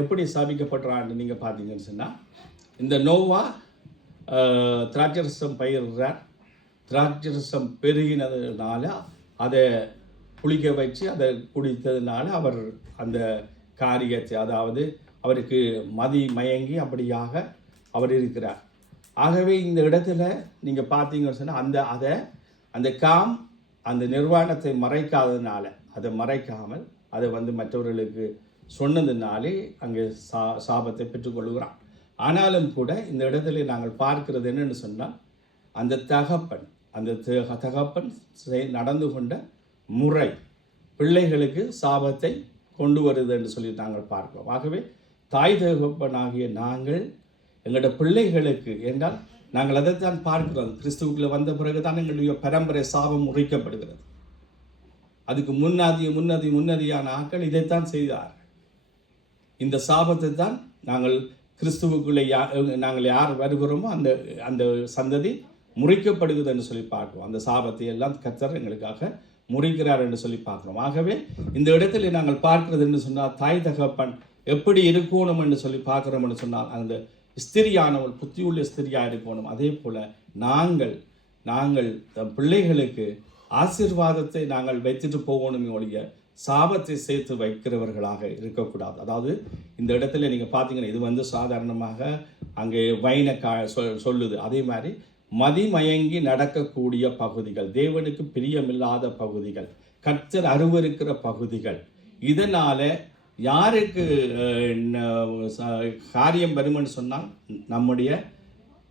எப்படி சபிக்கப்படுறான்னு நீங்கள் பார்த்தீங்கன்னு சொன்னால், இந்த நோவா திராட்சரசம் பயிர்றார். திராட்சரசம் பெருகினதுனால அதை புளிக்க வச்சு அதை குடித்ததுனால அவர் அந்த காரியத்தை, அதாவது அவருக்கு மயங்கி அப்படியாக அவர் இருக்கிறார். ஆகவே இந்த இடத்துல நீங்கள் பார்த்தீங்கன்னு சொன்னால், அந்த காம் அந்த நிர்வாணத்தை மறைக்காததுனால, அதை மறைக்காமல் அதை வந்து மற்றவர்களுக்கு சொன்னதுனாலே அங்கே சாபத்தை பெற்றுக்கொள்கிறான். ஆனாலும் கூட இந்த இடத்துல நாங்கள் பார்க்கிறது என்னென்னு சொன்னால், அந்த தகப்பன் நடந்து கொண்ட முறை பிள்ளைகளுக்கு சாபத்தை கொண்டு வருது என்று சொல்லி நாங்கள் பார்க்கிறோம். ஆகவே தாய் தகப்பனாகிய நாங்கள் எங்களோட பிள்ளைகளுக்கு, என்றால் நாங்கள் அதைத்தான் பார்க்கிறோம். கிறிஸ்துவுக்குள்ள வந்த பிறகுதான் எங்களுடைய பரம்பரை சாபம் முறிக்கப்படுகிறது. அதுக்கு முன்னதியான ஆட்கள் இதைத்தான் செய்தார்கள். இந்த சாபத்தை தான் நாங்கள் கிறிஸ்துவுக்குள்ளே நாங்கள் யார் வருகிறோமோ அந்த சந்ததி முறிக்கப்படுகிறது என்று சொல்லி பார்க்கிறோம். அந்த சாபத்தை எல்லாம் கர்த்தர் எங்களுக்காக முறிக்கிறார் என்று சொல்லி பார்க்கிறோம். ஆகவே இந்த இடத்துல நாங்கள் பார்க்கிறது என்று சொன்னால், தாய் தகப்பன் எப்படி இருக்கணும் என்று சொல்லி பார்க்குறோம்னு சொன்னால் அந்த ஸ்திரியானவள் புத்தியுள்ள ஸ்திரியாக இருக்கணும். அதே போல் நாங்கள் தம் பிள்ளைகளுக்கு ஆசீர்வாதத்தை நாங்கள் வைத்துட்டு போகணுமே ஒழிய சாபத்தை சேர்த்து வைக்கிறவர்களாக இருக்கக்கூடாது. அதாவது இந்த இடத்துல நீங்கள் பார்த்தீங்கன்னா இது சாதாரணமாக அங்கே வைன சொல்லுது. அதே மாதிரி மதிமயங்கி நடக்கக்கூடிய பகுதிகள், தேவனுக்கு பிரியமில்லாத பகுதிகள், கர்த்தர் அருவருக்கிற பகுதிகள், இதனால் யாருக்கு காரியம் வரும்னு சொன்னால் நம்முடைய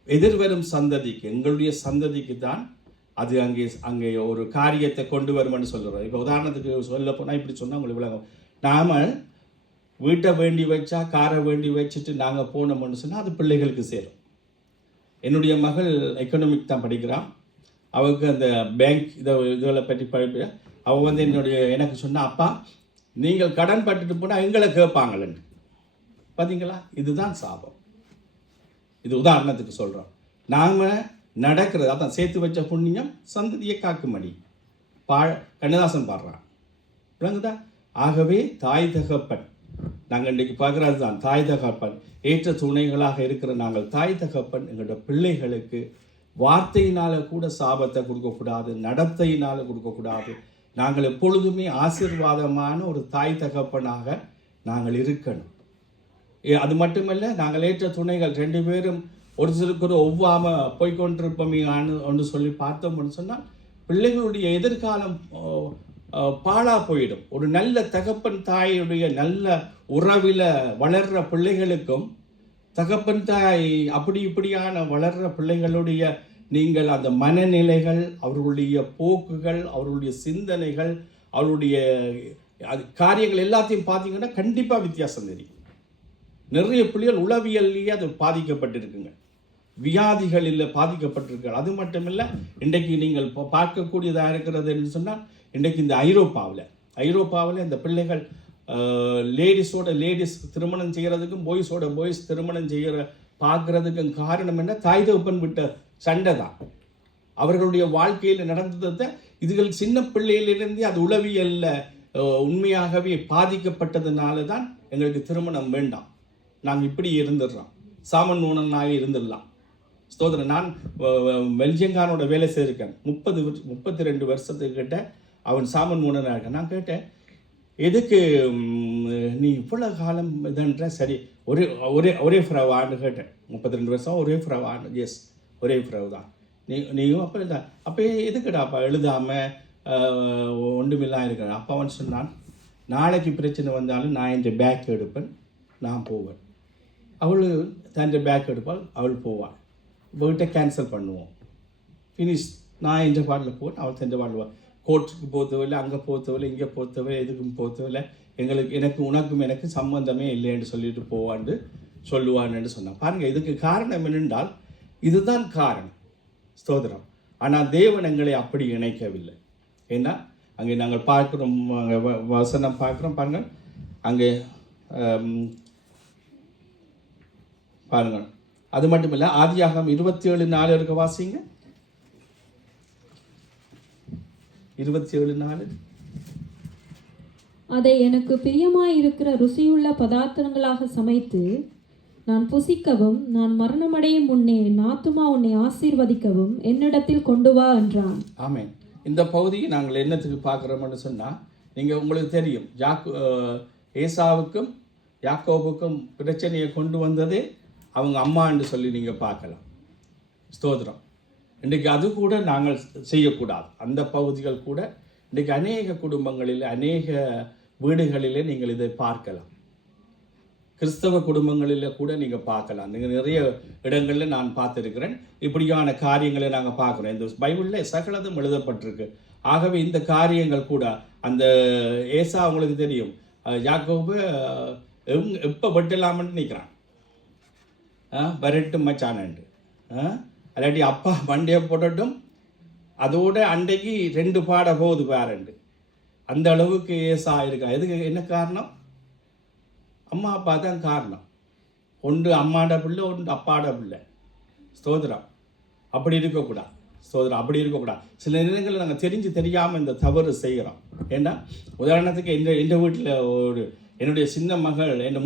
எதிர்வரும் சந்ததிக்கு, எங்களுடைய சந்ததிக்கு தான் அது அங்கே ஒரு காரியத்தை கொண்டு வரும்னு சொல்கிறோம். இப்போ உதாரணத்துக்கு சொல்ல போனால் இப்படி சொன்னால் உங்களுக்கு விளங்கும். நாம் வீட்டை வேண்டி வச்சா காரை வேண்டி வச்சுட்டு நாங்கள் போனோம்னு சொன்னால் அது பிள்ளைகளுக்கு சேரும். என்னுடைய மகள் எக்கனாமிக் தான் படிக்கிறான். அவளுக்கு அந்த பேங்க் இதில் பற்றி படிப்ப அவள் எனக்கு சொன்னா, அப்பா நீங்கள் கடன் பட்டுட்டு போனால் எங்களை கேட்பாங்களேன்னு. பார்த்தீங்களா, இதுதான் சாபம். இது உதாரணத்துக்கு சொல்கிறோம். நாம் நடக்கிறது அதான் சேர்த்து வச்ச புண்ணியம் சந்ததியை காக்குமடி கண்ணதாசன் பாடுறான், விளங்குதா? ஆகவே தாய் தகப்பன் நாங்கள் இன்றைக்கு பார்க்குறது தான். தாய் தகப்பன் ஏற்ற துணைகளாக இருக்கிற நாங்கள் தாய் தகப்பன் எங்களோட பிள்ளைகளுக்கு வார்த்தையினால் கூட சாபத்தை கொடுக்கக்கூடாது, நடத்தையினால் கொடுக்கக்கூடாது. நாங்கள் எப்பொழுதுமே ஆசீர்வாதமான ஒரு தாய் தகப்பனாக நாங்கள் இருக்கணும். அது மட்டுமல்ல, நாங்கள் ஏற்ற துணைகள் 2 பேரும் ஒரு சிலருக்கு ஒவ்வாமல் போய்கொண்டிருப்போமேன்னு ஒன்று சொல்லி பார்த்தோம்னு சொன்னால் பிள்ளைகளுடைய எதிர்காலம் பாழா போயிடும். ஒரு நல்ல தகப்பன் தாயுடைய நல்ல உறவில் வளர்கிற பிள்ளைகளுக்கும் தகப்பன் தாய் இப்படியான வளர்கிற பிள்ளைகளுடைய நீங்கள் அந்த மனநிலைகள், அவர்களுடைய போக்குகள், அவர்களுடைய சிந்தனைகள், அவருடைய காரியங்கள் எல்லாத்தையும் பார்த்தீங்கன்னா கண்டிப்பாக வித்தியாசம் தெரியும். நிறைய பிள்ளைகள் உளவியல்லையே அது பாதிக்கப்பட்டிருக்குங்க, வியாதிகளில் பாதிக்கப்பட்டிருக்கள். அது மட்டும் இல்லை, இன்றைக்கு நீங்கள் பார்க்கக்கூடியதாக இருக்கிறது என்று சொன்னால் இன்றைக்கு இந்த ஐரோப்பாவில் இந்த பிள்ளைகள் லேடிஸ் திருமணம் செய்கிறதுக்கும் பாய்ஸ் திருமணம் பார்க்குறதுக்கும் காரணம் என்ன? தாய் தகப்பன் விட்ட சண்டை தான். அவர்களுடைய வாழ்க்கையில் நடந்ததை இதுகள் சின்ன பிள்ளையிலிருந்தே அது உளவியல்ல உண்மையாகவே பாதிக்கப்பட்டதுனால தான் எங்களுக்கு திருமணம் வேண்டாம், நாங்கள் இப்படி இருந்துடுறோம், சாமன் ஊனனாக இருந்துடலாம். ஸ்தோத்திரம். நான் பெல்ஜியங்கானோட வேலை செய்திருக்கேன் 32 வருஷத்துக்கிட்ட. அவன் சாமன் ஊனனாக இருக்கான். நான் கேட்டேன், எதுக்கு நீ இவ்வளோ காலம் இதுன்ற? சரி, ஒரே ஃப்ரவான்னு கேட்டேன். 32 வருஷம் ஒரே ஃப்ரவான்னு. எஸ், ஒரே ஃப்ரவ் தான். நீயும் அப்போ இல்லை, அப்போ எதுக்குடாப்பா எழுதாமல் ஒன்றுமில்லாம் இருக்கிறேன். அப்போ அவன் சொன்னான், நாளைக்கு பிரச்சனை வந்தாலும் நான் என் பேக் எடுப்பேன், நான் போவேன். அவள் தன் பேக் எடுப்பாள், அவள் போவாள். வீட்டை கேன்சல் பண்ணுவோம், ஃபினிஷ். நான் எந்த பாட்டில் போவேன், அவள் செஞ்ச பாட்டுவாள். கோர்ட்டுக்கு போத்தவில்லை, அங்கே போத்தவில்லை, இங்கே போத்தவில்லை, எதுக்கும் போத்தவில்லை, உனக்கும் சம்பந்தமே இல்லைன்னு சொல்லிட்டு போவான்னு சொல்லுவான்னு சொன்னான். பாருங்கள், இதுக்கு காரணம் என்னென்றால் இதுதான் காரணம். ஸ்தோத்திரம். ஆனால் தேவன் எங்களை அப்படி இணைக்கவில்லை. ஏன்னா அங்கே நாங்கள் பார்க்குறோம், வசனம் பார்க்குறோம் பாருங்கள். அங்கே பாருங்கள், அது மட்டும் இல்லை, ஆதியாகமம் 27:4 இருக்க வாசிங்க. 27:4. அதை எனக்கு பிரியமாயிருக்கிற ருசியுள்ள பதார்த்தங்களாக சமைத்து நான் புசிக்கவும், நான் மரணமடையும் முன்னே என் ஆத்துமா உன்னை ஆசீர்வதிக்கவும் என்னிடத்தில் கொண்டு வா என்றான். ஆமென். இந்த பகுதியை நாங்கள் என்னத்துக்கு பார்க்குறோம்னு சொன்னால், உங்களுக்கு தெரியும், ஏசாவுக்கும் யாக்கோபுக்கும் பிரச்சனையை கொண்டு வந்ததே அவங்க அம்மா என்று சொல்லி நீங்கள் பார்க்கலாம். ஸ்தோத்திரம். இன்றைக்கு அது கூட நாங்கள் செய்யக்கூடாது. அந்த பகுதிகள் கூட இன்றைக்கு அநேக குடும்பங்களில், அநேக வீடுகளிலே நீங்கள் இதை பார்க்கலாம். கிறிஸ்தவ குடும்பங்களில் கூட நீங்கள் பார்க்கலாம். நீங்கள் நிறைய இடங்களில் நான் பார்த்துருக்கிறேன். இப்படியான காரியங்களை நாங்கள் பார்க்குறோம். இந்த பைபிளில் சகலதும் எழுதப்பட்டிருக்கு. ஆகவே இந்த காரியங்கள் கூட அந்த ஏசா அவங்களுக்கு தெரியும், யாக்கோபு எப்போ வெட்டலாம்னு நிற்கிறான், வரட்டும் மச்சானண்டு, அல்லாட்டி அப்பா வண்டியை போடட்டும், அதோட அன்றைக்கு 2 பாட போகுது பேரண்டு. அந்த அளவுக்கு ஏசா இருக்கா. எதுக்கு? என்ன காரணம்? அம்மா அப்பா தான் காரணம். ஒன்று அம்மாட பிள்ளை, ஒன்று அப்பாட பிள்ளை. ஸ்தோத்திரம். அப்படி இருக்கக்கூடாது. ஸ்தோத்திரம். அப்படி இருக்கக்கூடாது. சில நேரங்களில் நாங்கள் தெரியாமல் இந்த தவறு செய்கிறோம். ஏன்னா உதாரணத்துக்கு எங்கள் வீட்டில் என்னுடைய சின்ன மகள் என்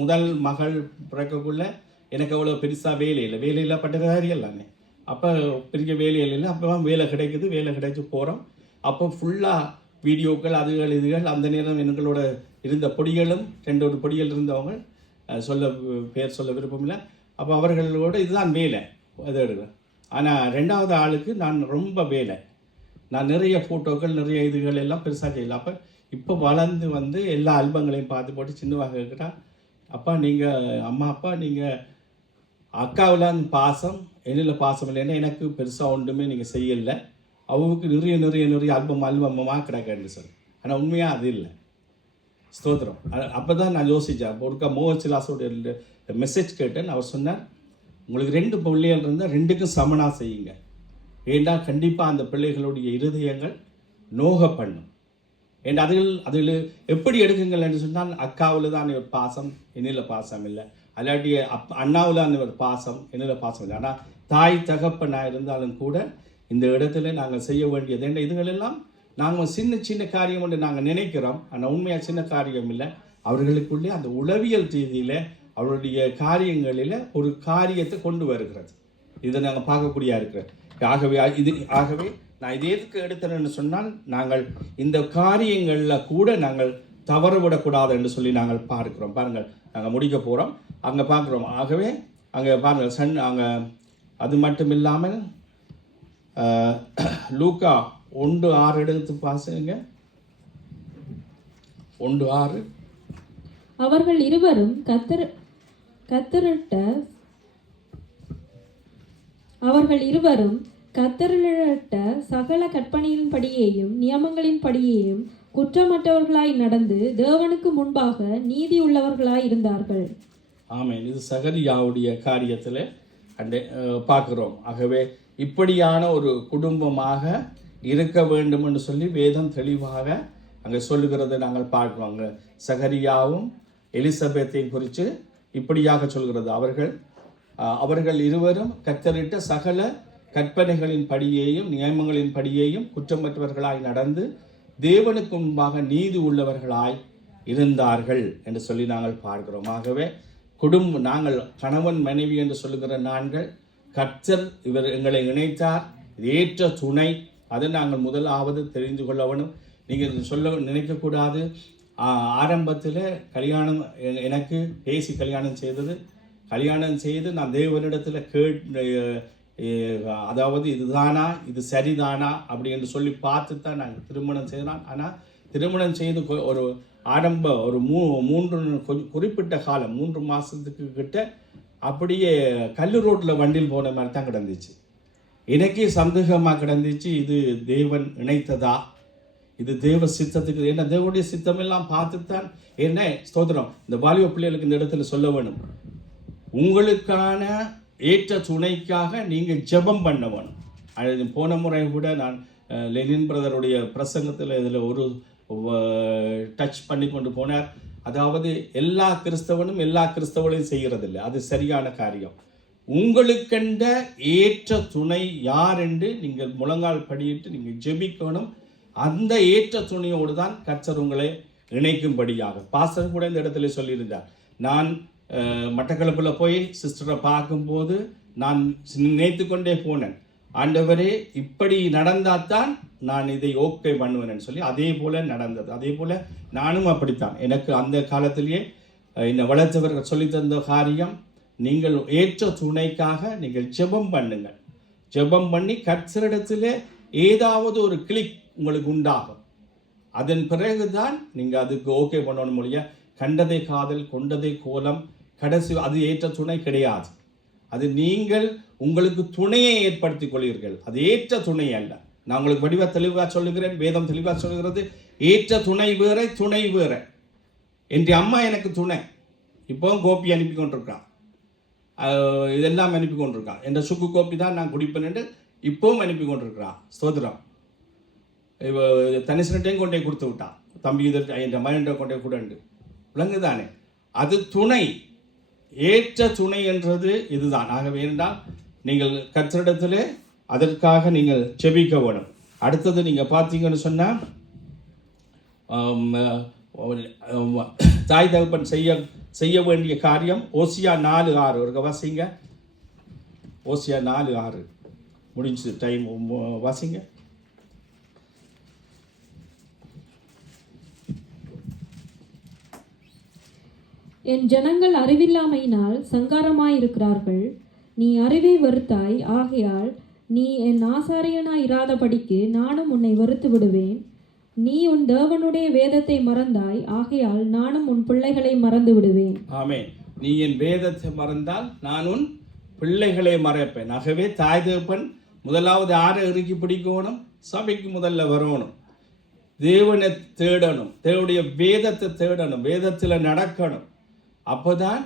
முதல் மகள் பிறக்கக்குள்ள எனக்கு அவ்வளோ பெருசாக வேலையில் பட்டதாரிகள் தானே. அப்போ பெரிய வேலையில் இல்லை. அப்போ வேலை கிடைக்குது, வேலை கிடைச்சி போகிறோம். அப்போ ஃபுல்லாக வீடியோக்கள் அதுகள் இதுகள். அந்த நேரம் எங்களோட இருந்த பொடிகளும் 2 பொடிகள் இருந்தவங்க, பேர் சொல்ல விருப்பம் இல்லை. அப்போ அவர்களோட இதுதான் வேலை, அதை எடுக்கிறேன். ஆனால் 2வது ஆளுக்கு நான் ரொம்ப வேலை. நான் நிறைய ஃபோட்டோக்கள் நிறைய இதுகள் எல்லாம் பெருசாக செய்யலை. அப்போ இப்போ வளர்ந்து எல்லா ஆல்பங்களையும் பார்த்து போட்டு சின்னவாக கேட்குறா, அப்பா நீங்கள் அப்பா நீங்கள் அக்காவில் பாசம் என்னில் பாசம் இல்லைன்னா எனக்கு பெருசாக ஒன்றுமே நீங்கள் செய்யலை. அவங்களுக்கு நிறைய ஆல்பமாக கிடக்குன்னு சொல்லி. ஆனால் உண்மையாக அது இல்லை. ஸ்தோத்திரம். அப்போ தான் நான் யோசித்தேன். அப்போ ஒருக்கா மோகச்சிலாசோட மெசேஜ் கேட்டேன். அவர் சொன்னார், உங்களுக்கு 2 பிள்ளைகள் இருந்தால் 2க்கும் சமனாக செய்யுங்க. ஏண்டா கண்டிப்பாக அந்த பிள்ளைகளுடைய இருதயங்கள் நோக பண்ணும். ஏண்டா அதில் எப்படி எடுக்குங்கள் என்று சொன்னால், அக்காவில் தான் ஒரு பாசம், என்னில் பாசம் இல்லை. அல்லாட்டி அண்ணாவில் அந்த ஒரு பாசம், என்னில் பாசம் இல்லை. ஆனால் தாய் தகப்பனாக இருந்தாலும் கூட இந்த இடத்துல நாங்கள் செய்ய வேண்டியது என்ன, இதுகளெல்லாம் நாங்கள் சின்ன காரியம் என்று நாங்கள் நினைக்கிறோம். ஆனால் உண்மையாக சின்ன காரியம் இல்லை. அவர்களுக்குள்ளே அந்த உளவியல் ரீதியில் அவருடைய காரியங்களில் ஒரு காரியத்தை கொண்டு வருகிறது. இதை நாங்கள் பார்க்கக்கூடிய இருக்கிறோம். ஆகவே நான் இது எதுக்கு எடுத்தேன்னு சொன்னால், நாங்கள் இந்த காரியங்களில் கூட நாங்கள் தவறு விடக்கூடாது என்று சொல்லி நாங்கள் பார்க்கிறோம். பாருங்கள், நாங்கள் முடிக்க போகிறோம், அங்கே பார்க்குறோம். ஆகவே அங்கே பாருங்கள், அங்கே அது மட்டும் இல்லாமல் லூக்கா 1:6 எடுத்து பாசுங்க. 1:6. அவர்கள் இருவரும் கத்தரிட்ட சகல கற்பனையின்படியேயும் நியமங்களின்படியேயும் குற்றமற்றவர்களாய் நடந்து தேவனுக்கு முன்பாக நீதி உள்ளவர்களாய் இருந்தார்கள். ஆமென். இது சகரியாவுடைய காரியத்தில் பார்க்கிறோம். ஆகவே இப்படியான ஒரு குடும்பமாக இருக்க வேண்டும் என்று சொல்லி வேதம் தெளிவாக அங்கே சொல்லுகிறதை நாங்கள் பார்க்கிறோம். அங்கே சகரியாவும் எலிசபெத்தையும் குறித்து இப்படியாக சொல்கிறது, அவர்கள் இருவரும் கத்தரிட்ட சகல கற்பனைகளின் படியேயும் நியமங்களின் படியேயும் குற்றமற்றவர்களாய் நடந்து தேவனுக்கு முன்பாக நீதி உள்ளவர்களாய் இருந்தார்கள் என்று சொல்லி நாங்கள் பார்க்கிறோம். ஆகவே நாங்கள் கணவன் மனைவி என்று சொல்லுகிற நாங்கள் கர்த்தர் எங்களை இணைத்தார், ஏற்ற துணை. அதை நாங்கள் முதலாவது தெரிந்து கொள்ள வேணும். நீங்கள் சொல்ல நினைக்கக்கூடாது, ஆரம்பத்தில் கல்யாணம் எனக்கு பேசி கல்யாணம் செய்து நான் தேவனிடத்தில் அதாவது இதுதானா, இது சரிதானா அப்படி என்று சொல்லி பார்த்து தான் நாங்கள் திருமணம் செய்தோம். ஆனால் திருமணம் செய்து ஒரு ஒரு 3 குறிப்பிட்ட காலம் 3 மாதத்துக்கு கிட்ட அப்படியே கல்லு ரோட்டில் வண்டியில் போன மாதிரி தான் கிடந்துச்சு. எனக்கே சந்தேகமாக கிடந்துச்சு, இது தேவன் இணைத்ததா, இது தேவ சித்தத்துக்கு என்ன, தேவனுடைய சித்தமெல்லாம் பார்த்துத்தான். என்ன ஸ்தோத்திரம், இந்த வாலிப பிள்ளைகளுக்கு இந்த இடத்துல சொல்ல வேணும், உங்களுக்கான ஏற்ற துணைக்காக நீங்கள் ஜெபம் பண்ண வேணும். அது போன முறை கூட நான் லெனின் பிரதருடைய பிரசங்கத்தில் இதில் ஒரு டச் பண்ணி கொண்டு போனார். அதாவது எல்லா கிறிஸ்தவனும் எல்லா கிறிஸ்தவனையும் செய்கிறதில்லை, அது சரியான காரியம். உங்களுக்கென்ற ஏற்ற துணை யார் என்று நீங்கள் முழங்கால் படியிட்டு நீங்கள் ஜெபிக்கணும். அந்த ஏற்ற துணையோடு தான் கர்த்தர் உங்களை இணைக்கும்படியாக. பாஸ்டர் கூட இந்த இடத்துல சொல்லியிருந்தார். நான் மட்டக்களப்பில் போய் சிஸ்டரை பார்க்கும்போது நான் நினைத்து கொண்டே போனேன், ஆண்டவரே இப்படி நடந்தால்தான் நான் இதை ஓகே பண்ணுவேன்னு சொல்லி. அதே போல் நடந்தது. அதே போல் நானும் அப்படித்தான். எனக்கு அந்த காலத்திலேயே என்னை வளர்த்தவர்கள் சொல்லித்தந்த காரியம், நீங்கள் ஏற்ற துணைக்காக நீங்கள் ஜெபம் பண்ணுங்கள். ஜெபம் பண்ணி கர்த்தரிடத்தில் ஏதாவது ஒரு கிளிக் உங்களுக்கு உண்டாகும். அதன் பிறகுதான் நீங்கள் அதுக்கு ஓகே பண்ணணும். முடிய கண்டதை காதல் கொண்டதை கோலம், கடைசி அது ஏற்ற துணை கிடையாது. அது நீங்கள் உங்களுக்கு துணையை ஏற்படுத்திக் கொள்வீர்கள், அது ஏற்ற துணை அல்ல. நான் உங்களுக்கு தெளிவாக சொல்லுகிறேன், வேதம் தெளிவாக சொல்லுகிறது, ஏற்ற துணை வேற துணை வேற. என் அம்மா எனக்கு துணை, இப்போவும் கோப்பி அனுப்பி கொண்டிருக்கான், இதெல்லாம் அனுப்பி கொண்டிருக்கான். என்ற சுக்கு கோப்பி தான் நான் குடிப்பேன் என்று இப்போவும் அனுப்பி கொண்டிருக்கிறான். ஸ்தோத்திரம். இப்போ தனிசனட்டையும் கொண்டே கொடுத்து விட்டான், தம்பி இதை என் மகன்கிட்ட கொண்டே கூடண்டு விளங்குதானே. அது துணை, ஏற்ற துணை என்றது இதுதான். ஆகவே என்றால் நீங்கள் கர்த்தரிடத்தில் அதற்காக நீங்கள் செபிக்க வேணும். அடுத்தது நீங்கள் பார்த்தீங்கன்னு சொன்னால் தாய் தகப்பன் செய்ய வேண்டிய காரியம் ஓசியா 4:6 ஒரு வாசிங்க. ஓசியா 4:6 முடிஞ்சு டைம் வாசிங்க. என் ஜனங்கள் அறிவில்லாமையினால் சங்காரமாயிருக்கிறார்கள். நீ அறிவை வெறுத்தாய், ஆகையால் நீ என் ஆசாரியனாய் இராதபடிக்கு நானும் உன்னை வெறுத்து விடுவேன். நீ உன் தேவனுடைய வேதத்தை மறந்தாய், ஆகையால் நானும் உன் பிள்ளைகளை மறந்து விடுவேன். ஆமென். நீ என் வேதத்தை மறந்தால் நான் உன் பிள்ளைகளை மறைப்பேன். ஆகவே தாய் தகப்பன் முதலாவது ஆரை இறுக்கி பிடிக்கணும், சபைக்கு முதல்ல வரணும், தேவனை தேடணும், தேவனுடைய வேதத்தை தேடணும், வேதத்தில் நடக்கணும். அப்போதான்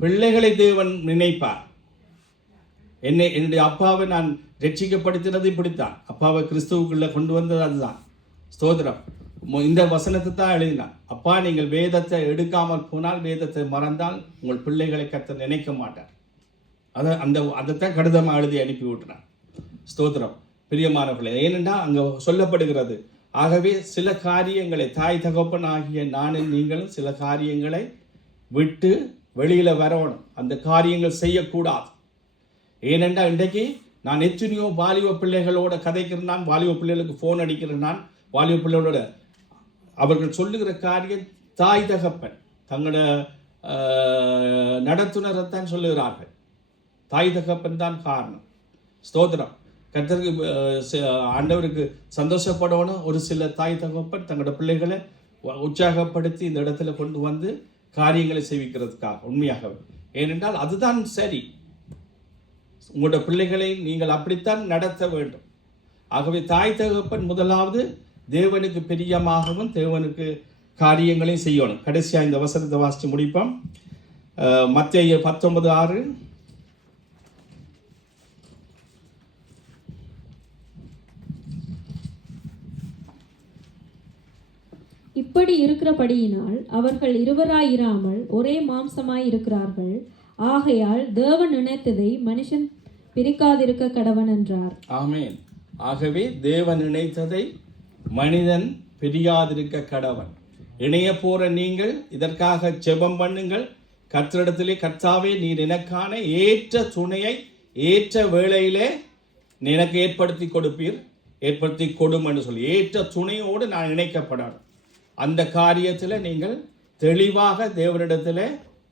பிள்ளைகளை தேவன் நினைப்பார். என்னுடைய அப்பாவை நான் ரட்சிக்கப்படுத்தினது இப்படித்தான், அப்பாவை கிறிஸ்துவுக்குள்ள கொண்டு வந்தது அதுதான். ஸ்தோத்திரம். இந்த வசனத்தை தான் எழுதினான். அப்பா, நீங்கள் வேதத்தை எடுக்காமல் போனால், வேதத்தை மறந்தால் உங்கள் பிள்ளைகளை கர்த்தர் நினைக்க மாட்டார். அதைத்தான் கடிதமாக எழுதி அனுப்பி விட்டுறான். ஸ்தோத்திரம். பிரியமானவர்களே, ஏனென்றால் அங்கே சொல்லப்படுகிறது. ஆகவே சில காரியங்களை தாய் தகப்பன் ஆகிய நானும் நீங்களும் சில காரியங்களை விட்டு வெளியில் வரணும். அந்த காரியங்கள் செய்யக்கூடாது. ஏனென்றால் இன்றைக்கு நான் எத்தனையோ வாலிப பிள்ளைகளோட கதைக்கிறேன், நான் வாலிப பிள்ளைகளுக்கு ஃபோன் அடிக்கிறேன், நான் வாலிப பிள்ளைகளோட அவர்கள் சொல்லுகிற காரியம் தாய் தகப்பன் தங்களோட நடத்துனரைத்தான் சொல்லுகிறார்கள். தாய் தகப்பன் தான் காரணம். ஸ்தோத்திரம். கர்த்தருக்கு ஆண்டவருக்கு சந்தோஷப்படணும். ஒரு சில தாய் தகப்பன் தங்களோட பிள்ளைகளை உற்சாகப்படுத்தி இந்த இடத்துல கொண்டு வந்து காரியங்களை செய்விக்கிறதுக்காக, உண்மையாகவே. ஏனென்றால் அதுதான் சரி. உங்களோட பிள்ளைகளை நீங்கள் அப்படித்தான் நடத்த வேண்டும். ஆகவே தாய் தகப்பன் முதலாவது தேவனுக்கு பிரியமாகவும் தேவனுக்கு காரியங்களையும் செய்யணும். கடைசியாக இந்த வசனத்தை வாசித்து முடிப்போம். மத்தேயு 19:6. இப்படி இருக்கிறபடியினால் அவர்கள் இருவராயிராமல் ஒரே மாம்சமாய் இருக்கிறார்கள். ஆகையால் தேவன் நினைத்ததை மனுஷன் பிரிக்காதிருக்க கடவன் என்றார். ஆமென். ஆகவே தேவன் நினைத்ததை மனிதன் பிரியாதிருக்க கடவன். இணைய போற நீங்கள் இதற்காக ஜெபம் பண்ணுங்கள். கர்த்தரிடத்திலே, கர்த்தாவே, நீர் எனக்கான ஏற்ற துணையை ஏற்ற வேளையிலே எனக்கு ஏற்படுத்தி கொடுப்பீர், ஏற்படுத்தி கொடும் என்று சொல்லி ஏற்ற துணையோடு நான் இணைக்கப்படணும். அந்த காரியத்தில் நீங்கள் தெளிவாக தேவனிடத்தில்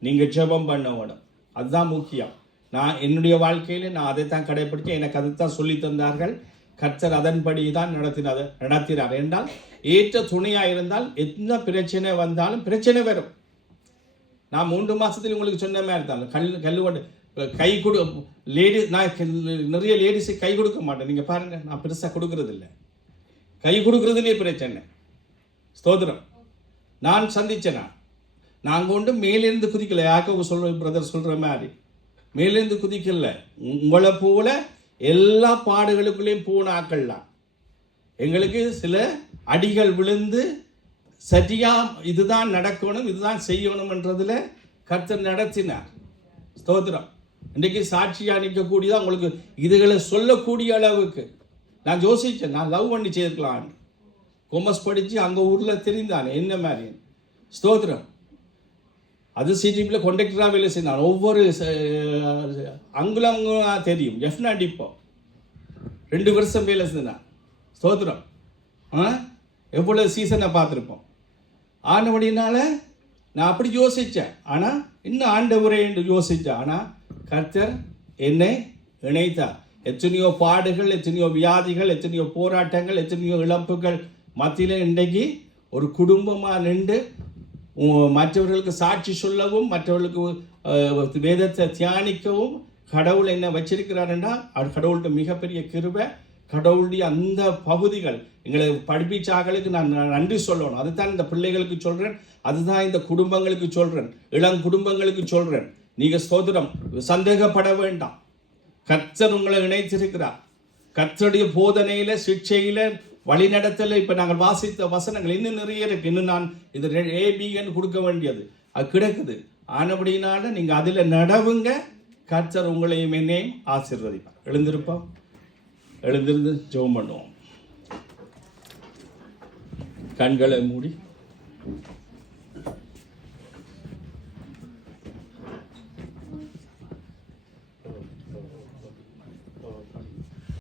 நீங்கள் ஜெபம் பண்ண வேணும். அதுதான் முக்கியம். நான் என்னுடைய வாழ்க்கையில் நான் அதை தான் கடைபிடிச்சேன். எனக்கு அதை தான் சொல்லி தந்தார்கள். கர்த்தர் அதன்படி தான் நடத்தினார். என்றால் ஏற்ற துணையாக இருந்தால் எந்த பிரச்சனை வந்தாலும் பிரச்சனை வரும். நான் 3 மாதத்தில் உங்களுக்கு சொன்ன மாதிரி இருந்தாலும் கல்லுவண்டு கை நான் நிறைய லேடிஸை கை கொடுக்க மாட்டேன். நீங்கள் பாருங்கள், நான் பெருசாக கொடுக்கறதில்லை. கை கொடுக்கறதுலேயே பிரச்சனை. ஸ்தோத்திரம். நான் சந்திச்சேனா, நாங்கள் ஒன்று மேலிருந்து குதிக்கல. யாக்கோபு பிரதர் சொல்கிற மாதிரி மேலிருந்து குதிக்கல. உங்களை போல எல்லா பாடுகளுக்குள்ளேயும் போன ஆக்கள்லாம். எங்களுக்கு சில அடிகள் விழுந்து சரியா இதுதான் நடக்கணும், இதுதான் செய்யணும்ன்றதுல கர்த்தர் நடத்தினார். ஸ்தோத்திரம். இன்றைக்கு சாட்சியாக நிற்கக்கூடியதான் உங்களுக்கு இதுகளை சொல்லக்கூடிய அளவுக்கு நான் யோசித்தேன். நான் லவ் பண்ணி செய்திருக்கலாம். கொமர்ஸ் படித்து அங்கே ஊரில் தெரிந்தானே என்ன மாதிரி. ஸ்தோத்திரம். அது சிடிபியில் கண்டக்டராக வேலை செய்தான். ஒவ்வொரு அங்குலம் தெரியும். எஃப்னா டிப்போம் 2 வருஷம் வேலை செஞ்சான். ஸ்தோத்திரம். எவ்வளோ சீசனை பார்த்துருப்போம். ஆனபடினால நான் அப்படி யோசித்தேன். ஆனால் இன்னும் ஆண்டவரே என்று யோசித்தேன். ஆனால் கர்த்தர் என்னை இணைத்தார். எத்தனையோ பாடுகள், எத்தனையோ வியாதிகள், எத்தனையோ போராட்டங்கள், எத்தனையோ இழப்புகள் மத்தியில் இன்றைக்கு ஒரு குடும்பமாக நின்று மற்றவர்களுக்கு சாட்சி சொல்லவும், மற்றவர்களுக்கு வேதத்தை தியானிக்கவும் கடவுள் என்ன வச்சிருக்கிறாருன்னா, அது கடவுள்கிட்ட மிகப்பெரிய கிருபை. கடவுளுடைய அந்த பகுதிகள் எங்களை படிப்பிச்சாக்களுக்கு நான் நன்றி சொல்லணும். அதுதான் இந்த பிள்ளைகளுக்கு சொல்கிறேன், அதுதான் இந்த குடும்பங்களுக்கு சொல்கிறேன், இளம் குடும்பங்களுக்கு சொல்கிறேன். நீங்கள் ஸ்தோத்திரம், சந்தேகப்பட வேண்டாம். கர்த்தர் உங்களை இணைத்திருக்கிறார். கர்த்தருடைய போதனையில், சிக்ஷையில், வழிநடத்தல இப்போ நாங்கள் வாசித்த வசனங்கள் இன்னும் நிறைய இருக்கு. இன்னும் நான் இது ஏபின்னு கொடுக்க வேண்டியது அது கிடக்குது. ஆனபடினால நீங்கள் அதில் நடவுங்க. கர்த்தர் உங்களையும் என்னையும் ஆசீர்வதிப்பார். எழுந்திருப்போம். எழுந்திருந்து ஜெபம் பண்ணுவோம். கண்களை மூடி